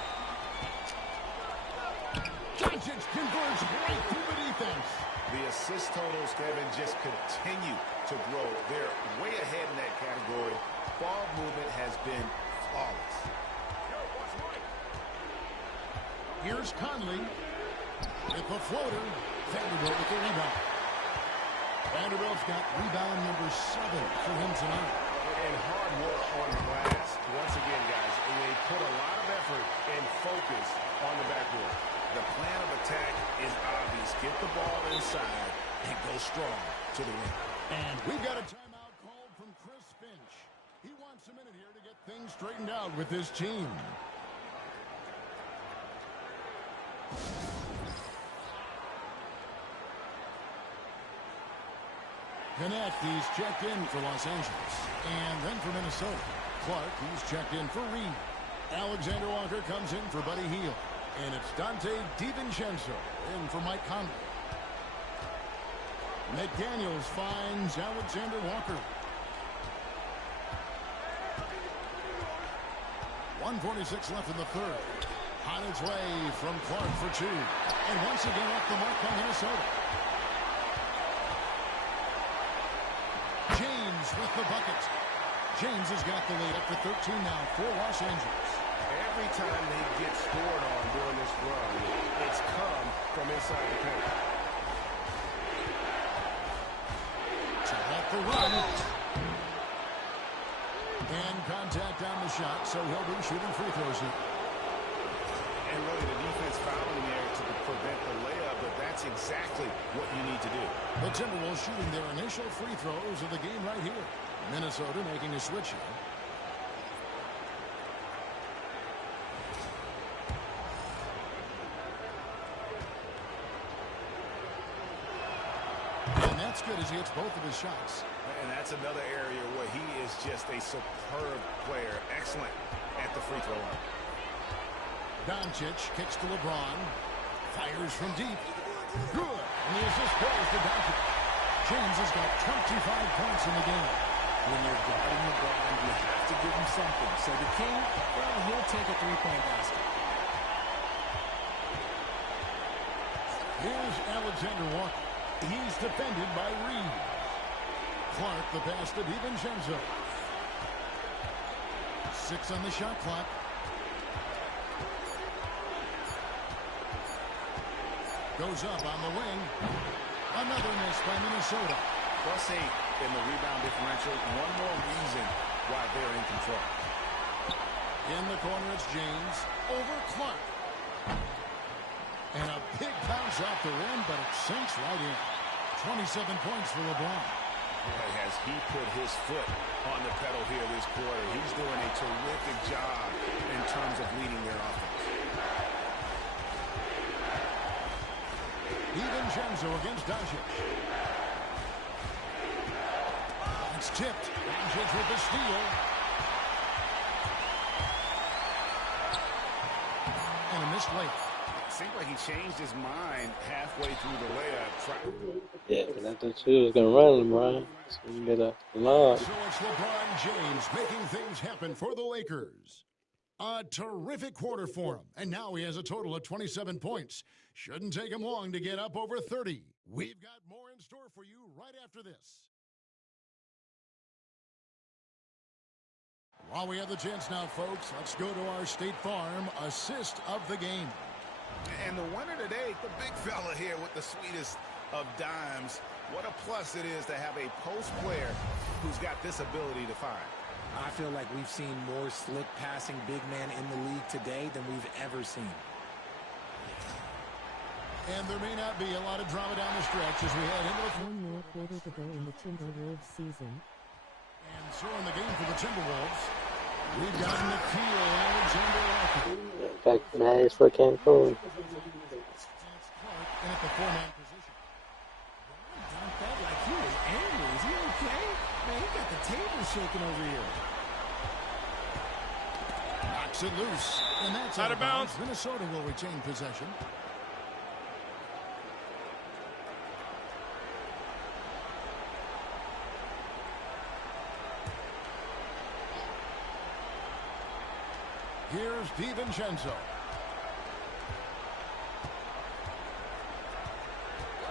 Doncic converts right through the defense. The assist totals, Kevin, just continue to grow. They're way ahead in that category. Ball movement has been flawless. Here's Conley with the floater. Vanderbilt with the rebound. Vanderbilt's got rebound number 7 for him tonight. And hard work on the glass. Once again, guys, and they put a lot of effort and focus on the backboard. The plan of attack is obvious. Get the ball inside and go strong to the rim. And we've got a timeout called from Chris Finch. He wants a minute here to get things straightened out with his team. Connect, he's checked in for Los Angeles. And then for Minnesota, Clark, he's checked in for Reed. Alexander Walker comes in for Buddy Hield. And it's Dante DiVincenzo in for Mike Conley. McDaniels finds Alexander Walker. 1:46 left in the third. On its way from Clark for 2. And once again off the mark by Minnesota. James with the bucket. James has got the lead up to 13 now for Los Angeles. Every time they get scored on during this run, it's come from inside the paint. At the run. And contact on the shot, so he'll be shooting free throws here. And really the defense fouling there to prevent the layup, but that's exactly what you need to do. The Timberwolves shooting their initial free throws of the game right here. Minnesota making a switch here. And that's good as he hits both of his shots. And that's another area where he is just a superb player. Excellent at the free throw line. Doncic kicks to LeBron. Fires from deep. Good. And the assist goes to Doncic. James has got 25 points in the game. When you're guarding LeBron, you have to give him something. So the King, well, he'll take a three-point basket. Here's Alexander Walker. He's defended by Reed. Clark the pass to DiVincenzo. 6 on the shot clock. Goes up on the wing. Another miss by Minnesota. +8 in the rebound differential. One more reason why they're in control. In the corner, it's James over Clark. And a big bounce off the rim, but it sinks right in. 27 points for LeBron. Boy, has he put his foot on the pedal here this quarter. He's doing a terrific job in terms of leading their offense. DiVincenzo against Doncic. It's tipped. Doncic with the steal. And a missed layup. Seemed like he changed his mind halfway through the layup. Yeah, because I thought you was going to run LeBron. So you get a log. So it's LeBron James making things happen for the Lakers. A terrific quarter for him. And now he has a total of 27 points. Shouldn't take him long to get up over 30. We've got more in store for you right after this. While we have the chance now, folks, let's go to our State Farm assist of the game. And the winner today, the big fella here with the sweetest of dimes. What a plus it is to have a post player who's got this ability to find. I feel like we've seen more slick passing big man in the league today than we've ever seen. And there may not be a lot of drama down the stretch as we head into the... One more quarter to go in the Timberwolves season. And so in the game for the Timberwolves, we've got Nickeil Alexander-Walker. Back nice for Cancun. And at the four-man position. Dunked that like he was angry. Is he okay? Man, he got the table shaking over here. Knocks it loose. And that's out of bounds. Minnesota will retain possession. Here's DiVincenzo.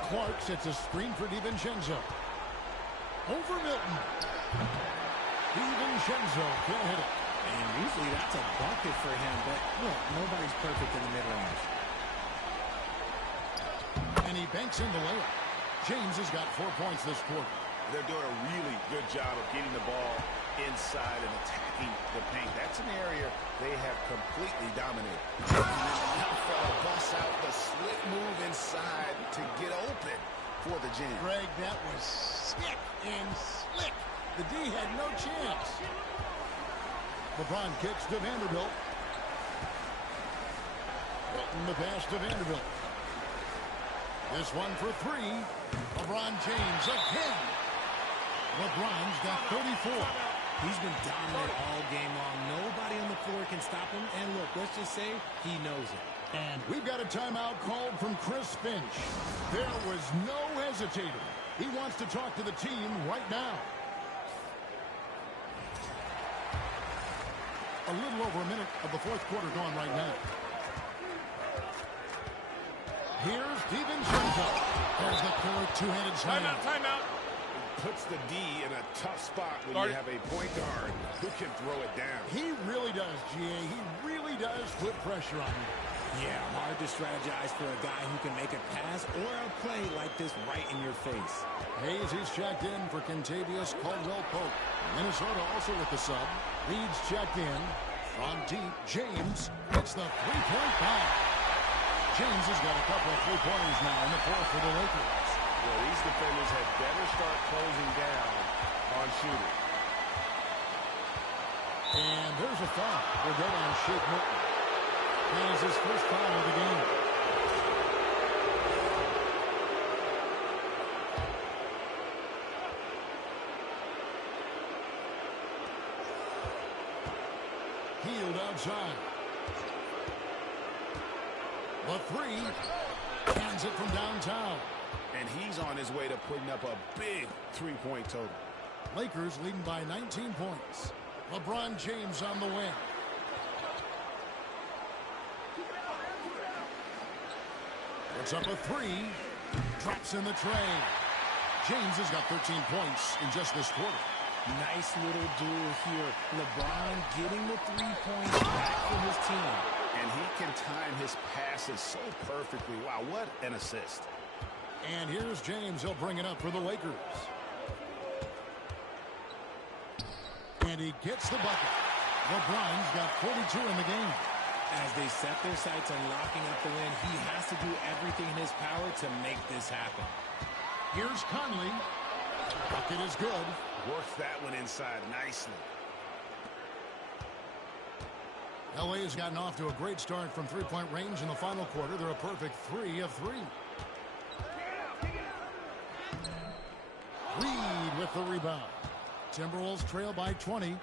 Clark sets a screen for DiVincenzo. Over Milton. DiVincenzo can't hit it. And usually that's a bucket for him, but look, nobody's perfect in the mid-range. And he banks in the layup. James has got 4 points this quarter. They're doing a really good job of getting the ball inside and attacking the paint. That's an area they have completely dominated. Now fella busts out the slip move inside to get open for the jam. Greg, that was sick and slick. The D had no chance. LeBron kicks to Vanderbilt. Milton the pass to Vanderbilt. This one for three. LeBron James again. LeBron's got 34. He's been dominant all game long. Nobody on the floor can stop him. And look, let's just say he knows it. And we've got a timeout called from Chris Finch. There was no hesitating. He wants to talk to the team right now. A little over a minute of the fourth quarter gone right now. Here's DiVincenzo. There's the killer two-handed slam. Timeout. Puts the D in a tough spot when you have a point guard who can throw it down. He really does, GA. He really does put pressure on you. Yeah, hard to strategize for a guy who can make a pass or a play like this right in your face. Hayes, he's checked in for Kentavious Caldwell-Pope. Minnesota also with the sub. Leeds checked in. From deep, James hits the three-point foul. James has got a couple of three-pointers now in the fourth for the Lakers. Well, these defenders had better start closing down on shooting. And there's a foul. We'll go on Shake Milton. That is his first foul of the game. Healed outside. The three. Hands it from downtown. And he's on his way to putting up a big three-point total. Lakers leading by 19 points. LeBron James on the win. Puts up a three. Drops in the tray. James has got 13 points in just this quarter. Nice little duel here. LeBron getting the 3 points back for his team. And and he can time his passes so perfectly. Wow, what an assist. And here's James. He'll bring it up for the Lakers. And he gets the bucket. LeBron's got 42 in the game. As they set their sights on locking up the win, he has to do everything in his power to make this happen. Here's Conley. Bucket is good. Works that one inside nicely. LA has gotten off to a great start from three-point range in the final quarter. They're a perfect 3 of 3. Reed with the rebound. Timberwolves trail by 20.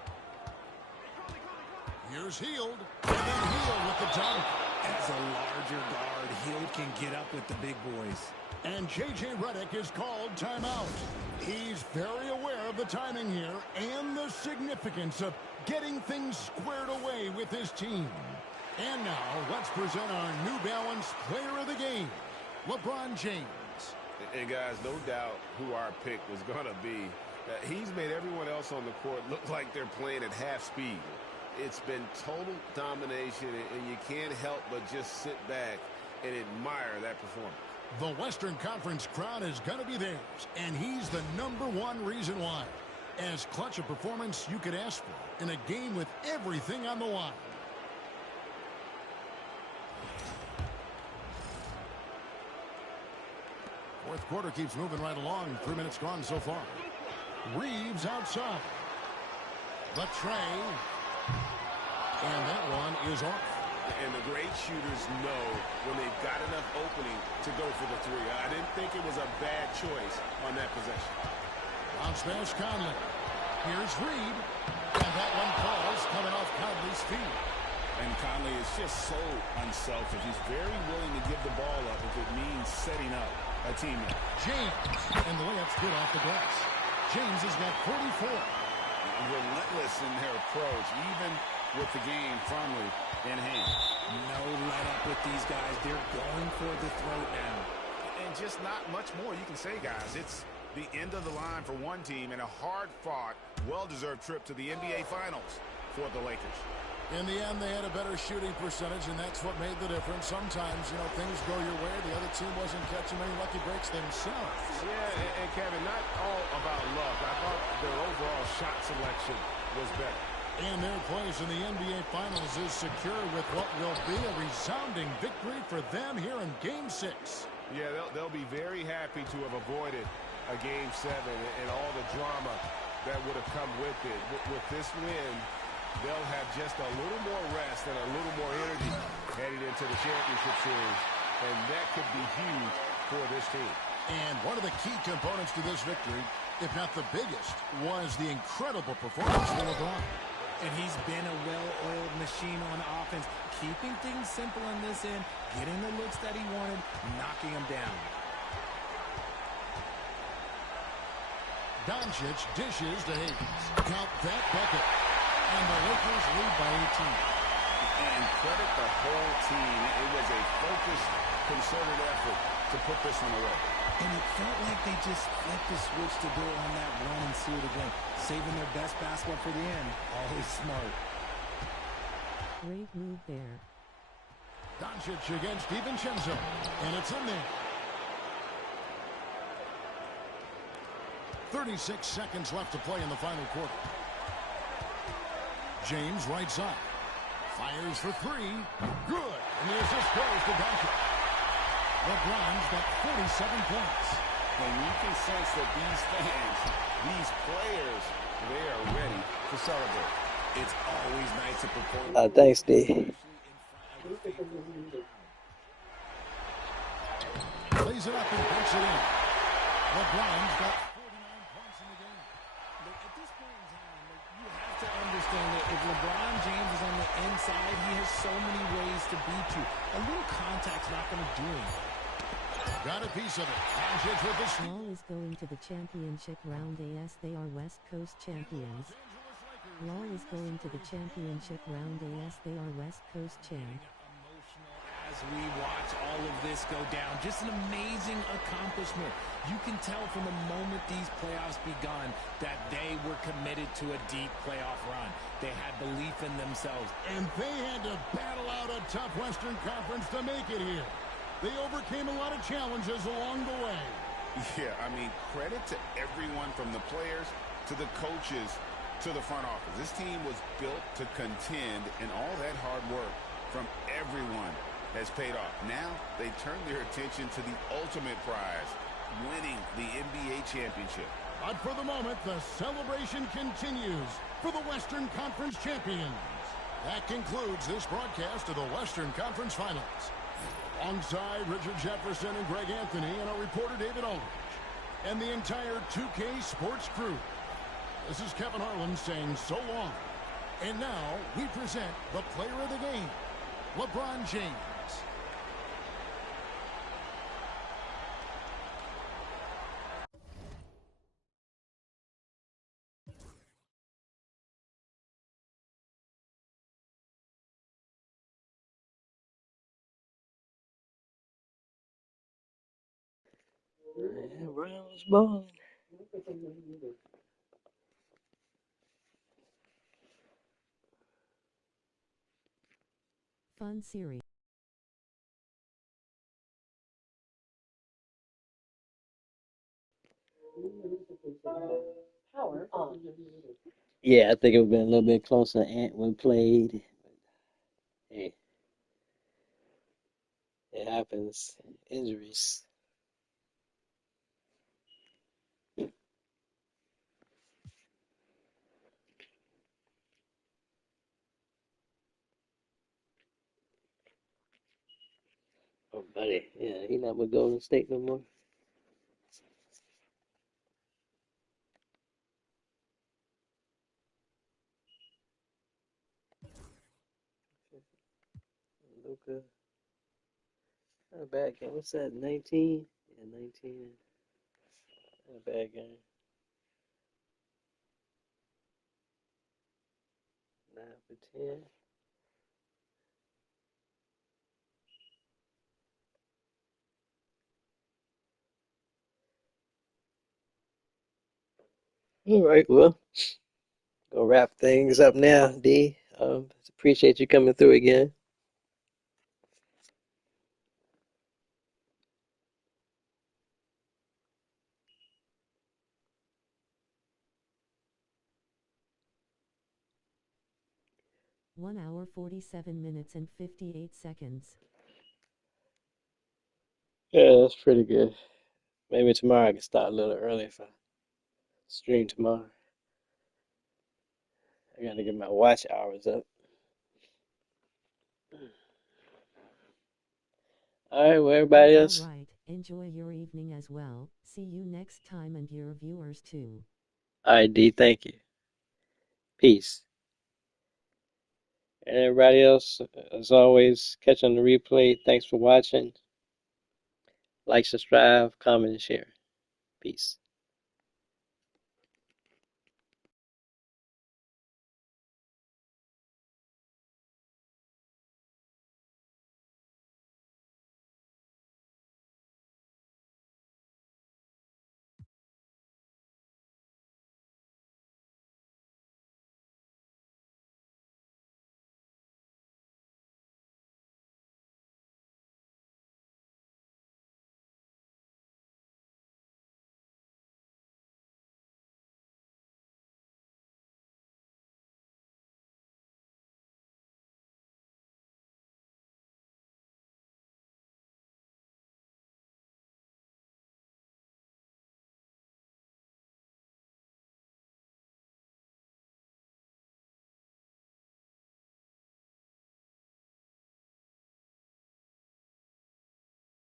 Here's Hield. And then Hield with the dunk. As a larger guard, Hield can get up with the big boys. And J.J. Redick is called timeout. He's very aware of the timing here and the significance of getting things squared away with his team. And now, let's present our New Balance Player of the Game, LeBron James. And guys, no doubt who our pick was going to be. He's made everyone else on the court look like they're playing at half speed. It's been total domination, and you can't help but just sit back and admire that performance. The Western Conference crown is going to be theirs, and he's the #1 reason why. As clutch a performance you could ask for in a game with everything on the line. Fourth quarter keeps moving right along. 3 minutes gone so far. Reeves outside. The tray. And that one is off. And the great shooters know when they've got enough opening to go for the three. I didn't think it was a bad choice on that possession. Bounce pass Conley. Here's Reed. And that one falls coming off Conley's feet. And Conley is just so unselfish. He's very willing to give the ball up if it means setting up a teammate. James. And the layup's good off the glass. James has got 44. Relentless in their approach, even with the game firmly in hand. No let up with these guys. They're going for the throat now. And just not much more you can say, guys. It's the end of the line for one team and a hard-fought, well-deserved trip to the NBA Finals for the Lakers. In the end, they had a better shooting percentage, and that's what made the difference. Sometimes, you know, things go your way. The other team wasn't catching many lucky breaks themselves. Yeah, and Kevin, not all about luck. I thought their overall shot selection was better. And their place in the NBA Finals is secure with what will be a resounding victory for them here in Game 6. Yeah, they'll be very happy to have avoided a Game 7 and all the drama that would have come with it. With this win, they'll have just a little more rest and a little more energy heading into the championship series. And that could be huge for this team. And one of the key components to this victory, if not the biggest, was the incredible performance from LeBron. And he's been a well-oiled machine on offense, keeping things simple on this end, getting the looks that he wanted, knocking them down. Doncic dishes to Hayes. Count that bucket. And the Lakers lead by 18. And credit the whole team. It was a focused, concerted effort to put this one away. And it felt like they just flipped the switch to go on that run and seal the game. Saving their best basketball for the end. Always smart. Great move there. Doncic against DiVincenzo. And it's in there. 36 seconds left to play in the final quarter. James right side. Fires for three. Good. And the assist goes to Doncic. LeBron's got 47 points. And you can sense that these fans, these players, they are ready to celebrate. It's always nice to perform. Thanks, D. Plays it up and puts it in. LeBron's got 49 points in the game. But at this point in time, you have to understand that if LeBron James is on the inside, he has so many ways to beat you. A little contact's not going to do him. Got a piece of it. Doncic with the Law is going to the championship round as they are West Coast champions. Law is going to the championship round as they are West Coast champ. as we watch all of this go down. Just an amazing accomplishment. You can tell from the moment these playoffs begun that they were committed to a deep playoff run. They had belief in themselves. And they had to battle out a tough Western Conference to make it here. They overcame a lot of challenges along the way. Yeah, I mean, credit to everyone from the players to the coaches to the front office. This team was built to contend, and all that hard work from everyone has paid off. Now they turn their attention to the ultimate prize, winning the NBA championship. But for the moment, the celebration continues for the Western Conference champions. That concludes this broadcast of the Western Conference Finals. Alongside Richard Jefferson and Greg Anthony and our reporter David Aldridge and the entire 2K Sports crew, this is Kevin Harlan saying so long. And now we present the player of the game, LeBron James. Brown was balling. Fun series. Power on. Yeah, I think it would have been a little bit closer. Ant would played. Hey, it happens. Injuries. Oh, buddy. Yeah, he not with Golden State no more. Luka. Not a bad game. What's that? 19? Yeah, 19. Not a bad game. 9 for 10. All right, well, gonna wrap things up now, D. Appreciate you coming through again. One hour 47 minutes and 58 seconds. Yeah, that's pretty good. Maybe tomorrow I can start a little early if I stream tomorrow. I gotta get my watch hours up. All right, well, everybody else. All right, enjoy your evening as well. See you next time and your viewers too. All right, D, thank you. Peace. And everybody else, as always, catch on the replay. Thanks for watching. Like, subscribe, comment, and share. Peace.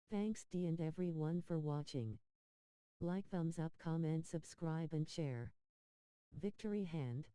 Thanks D and everyone for watching. Like, thumbs up, comment, subscribe and share. Victory hand.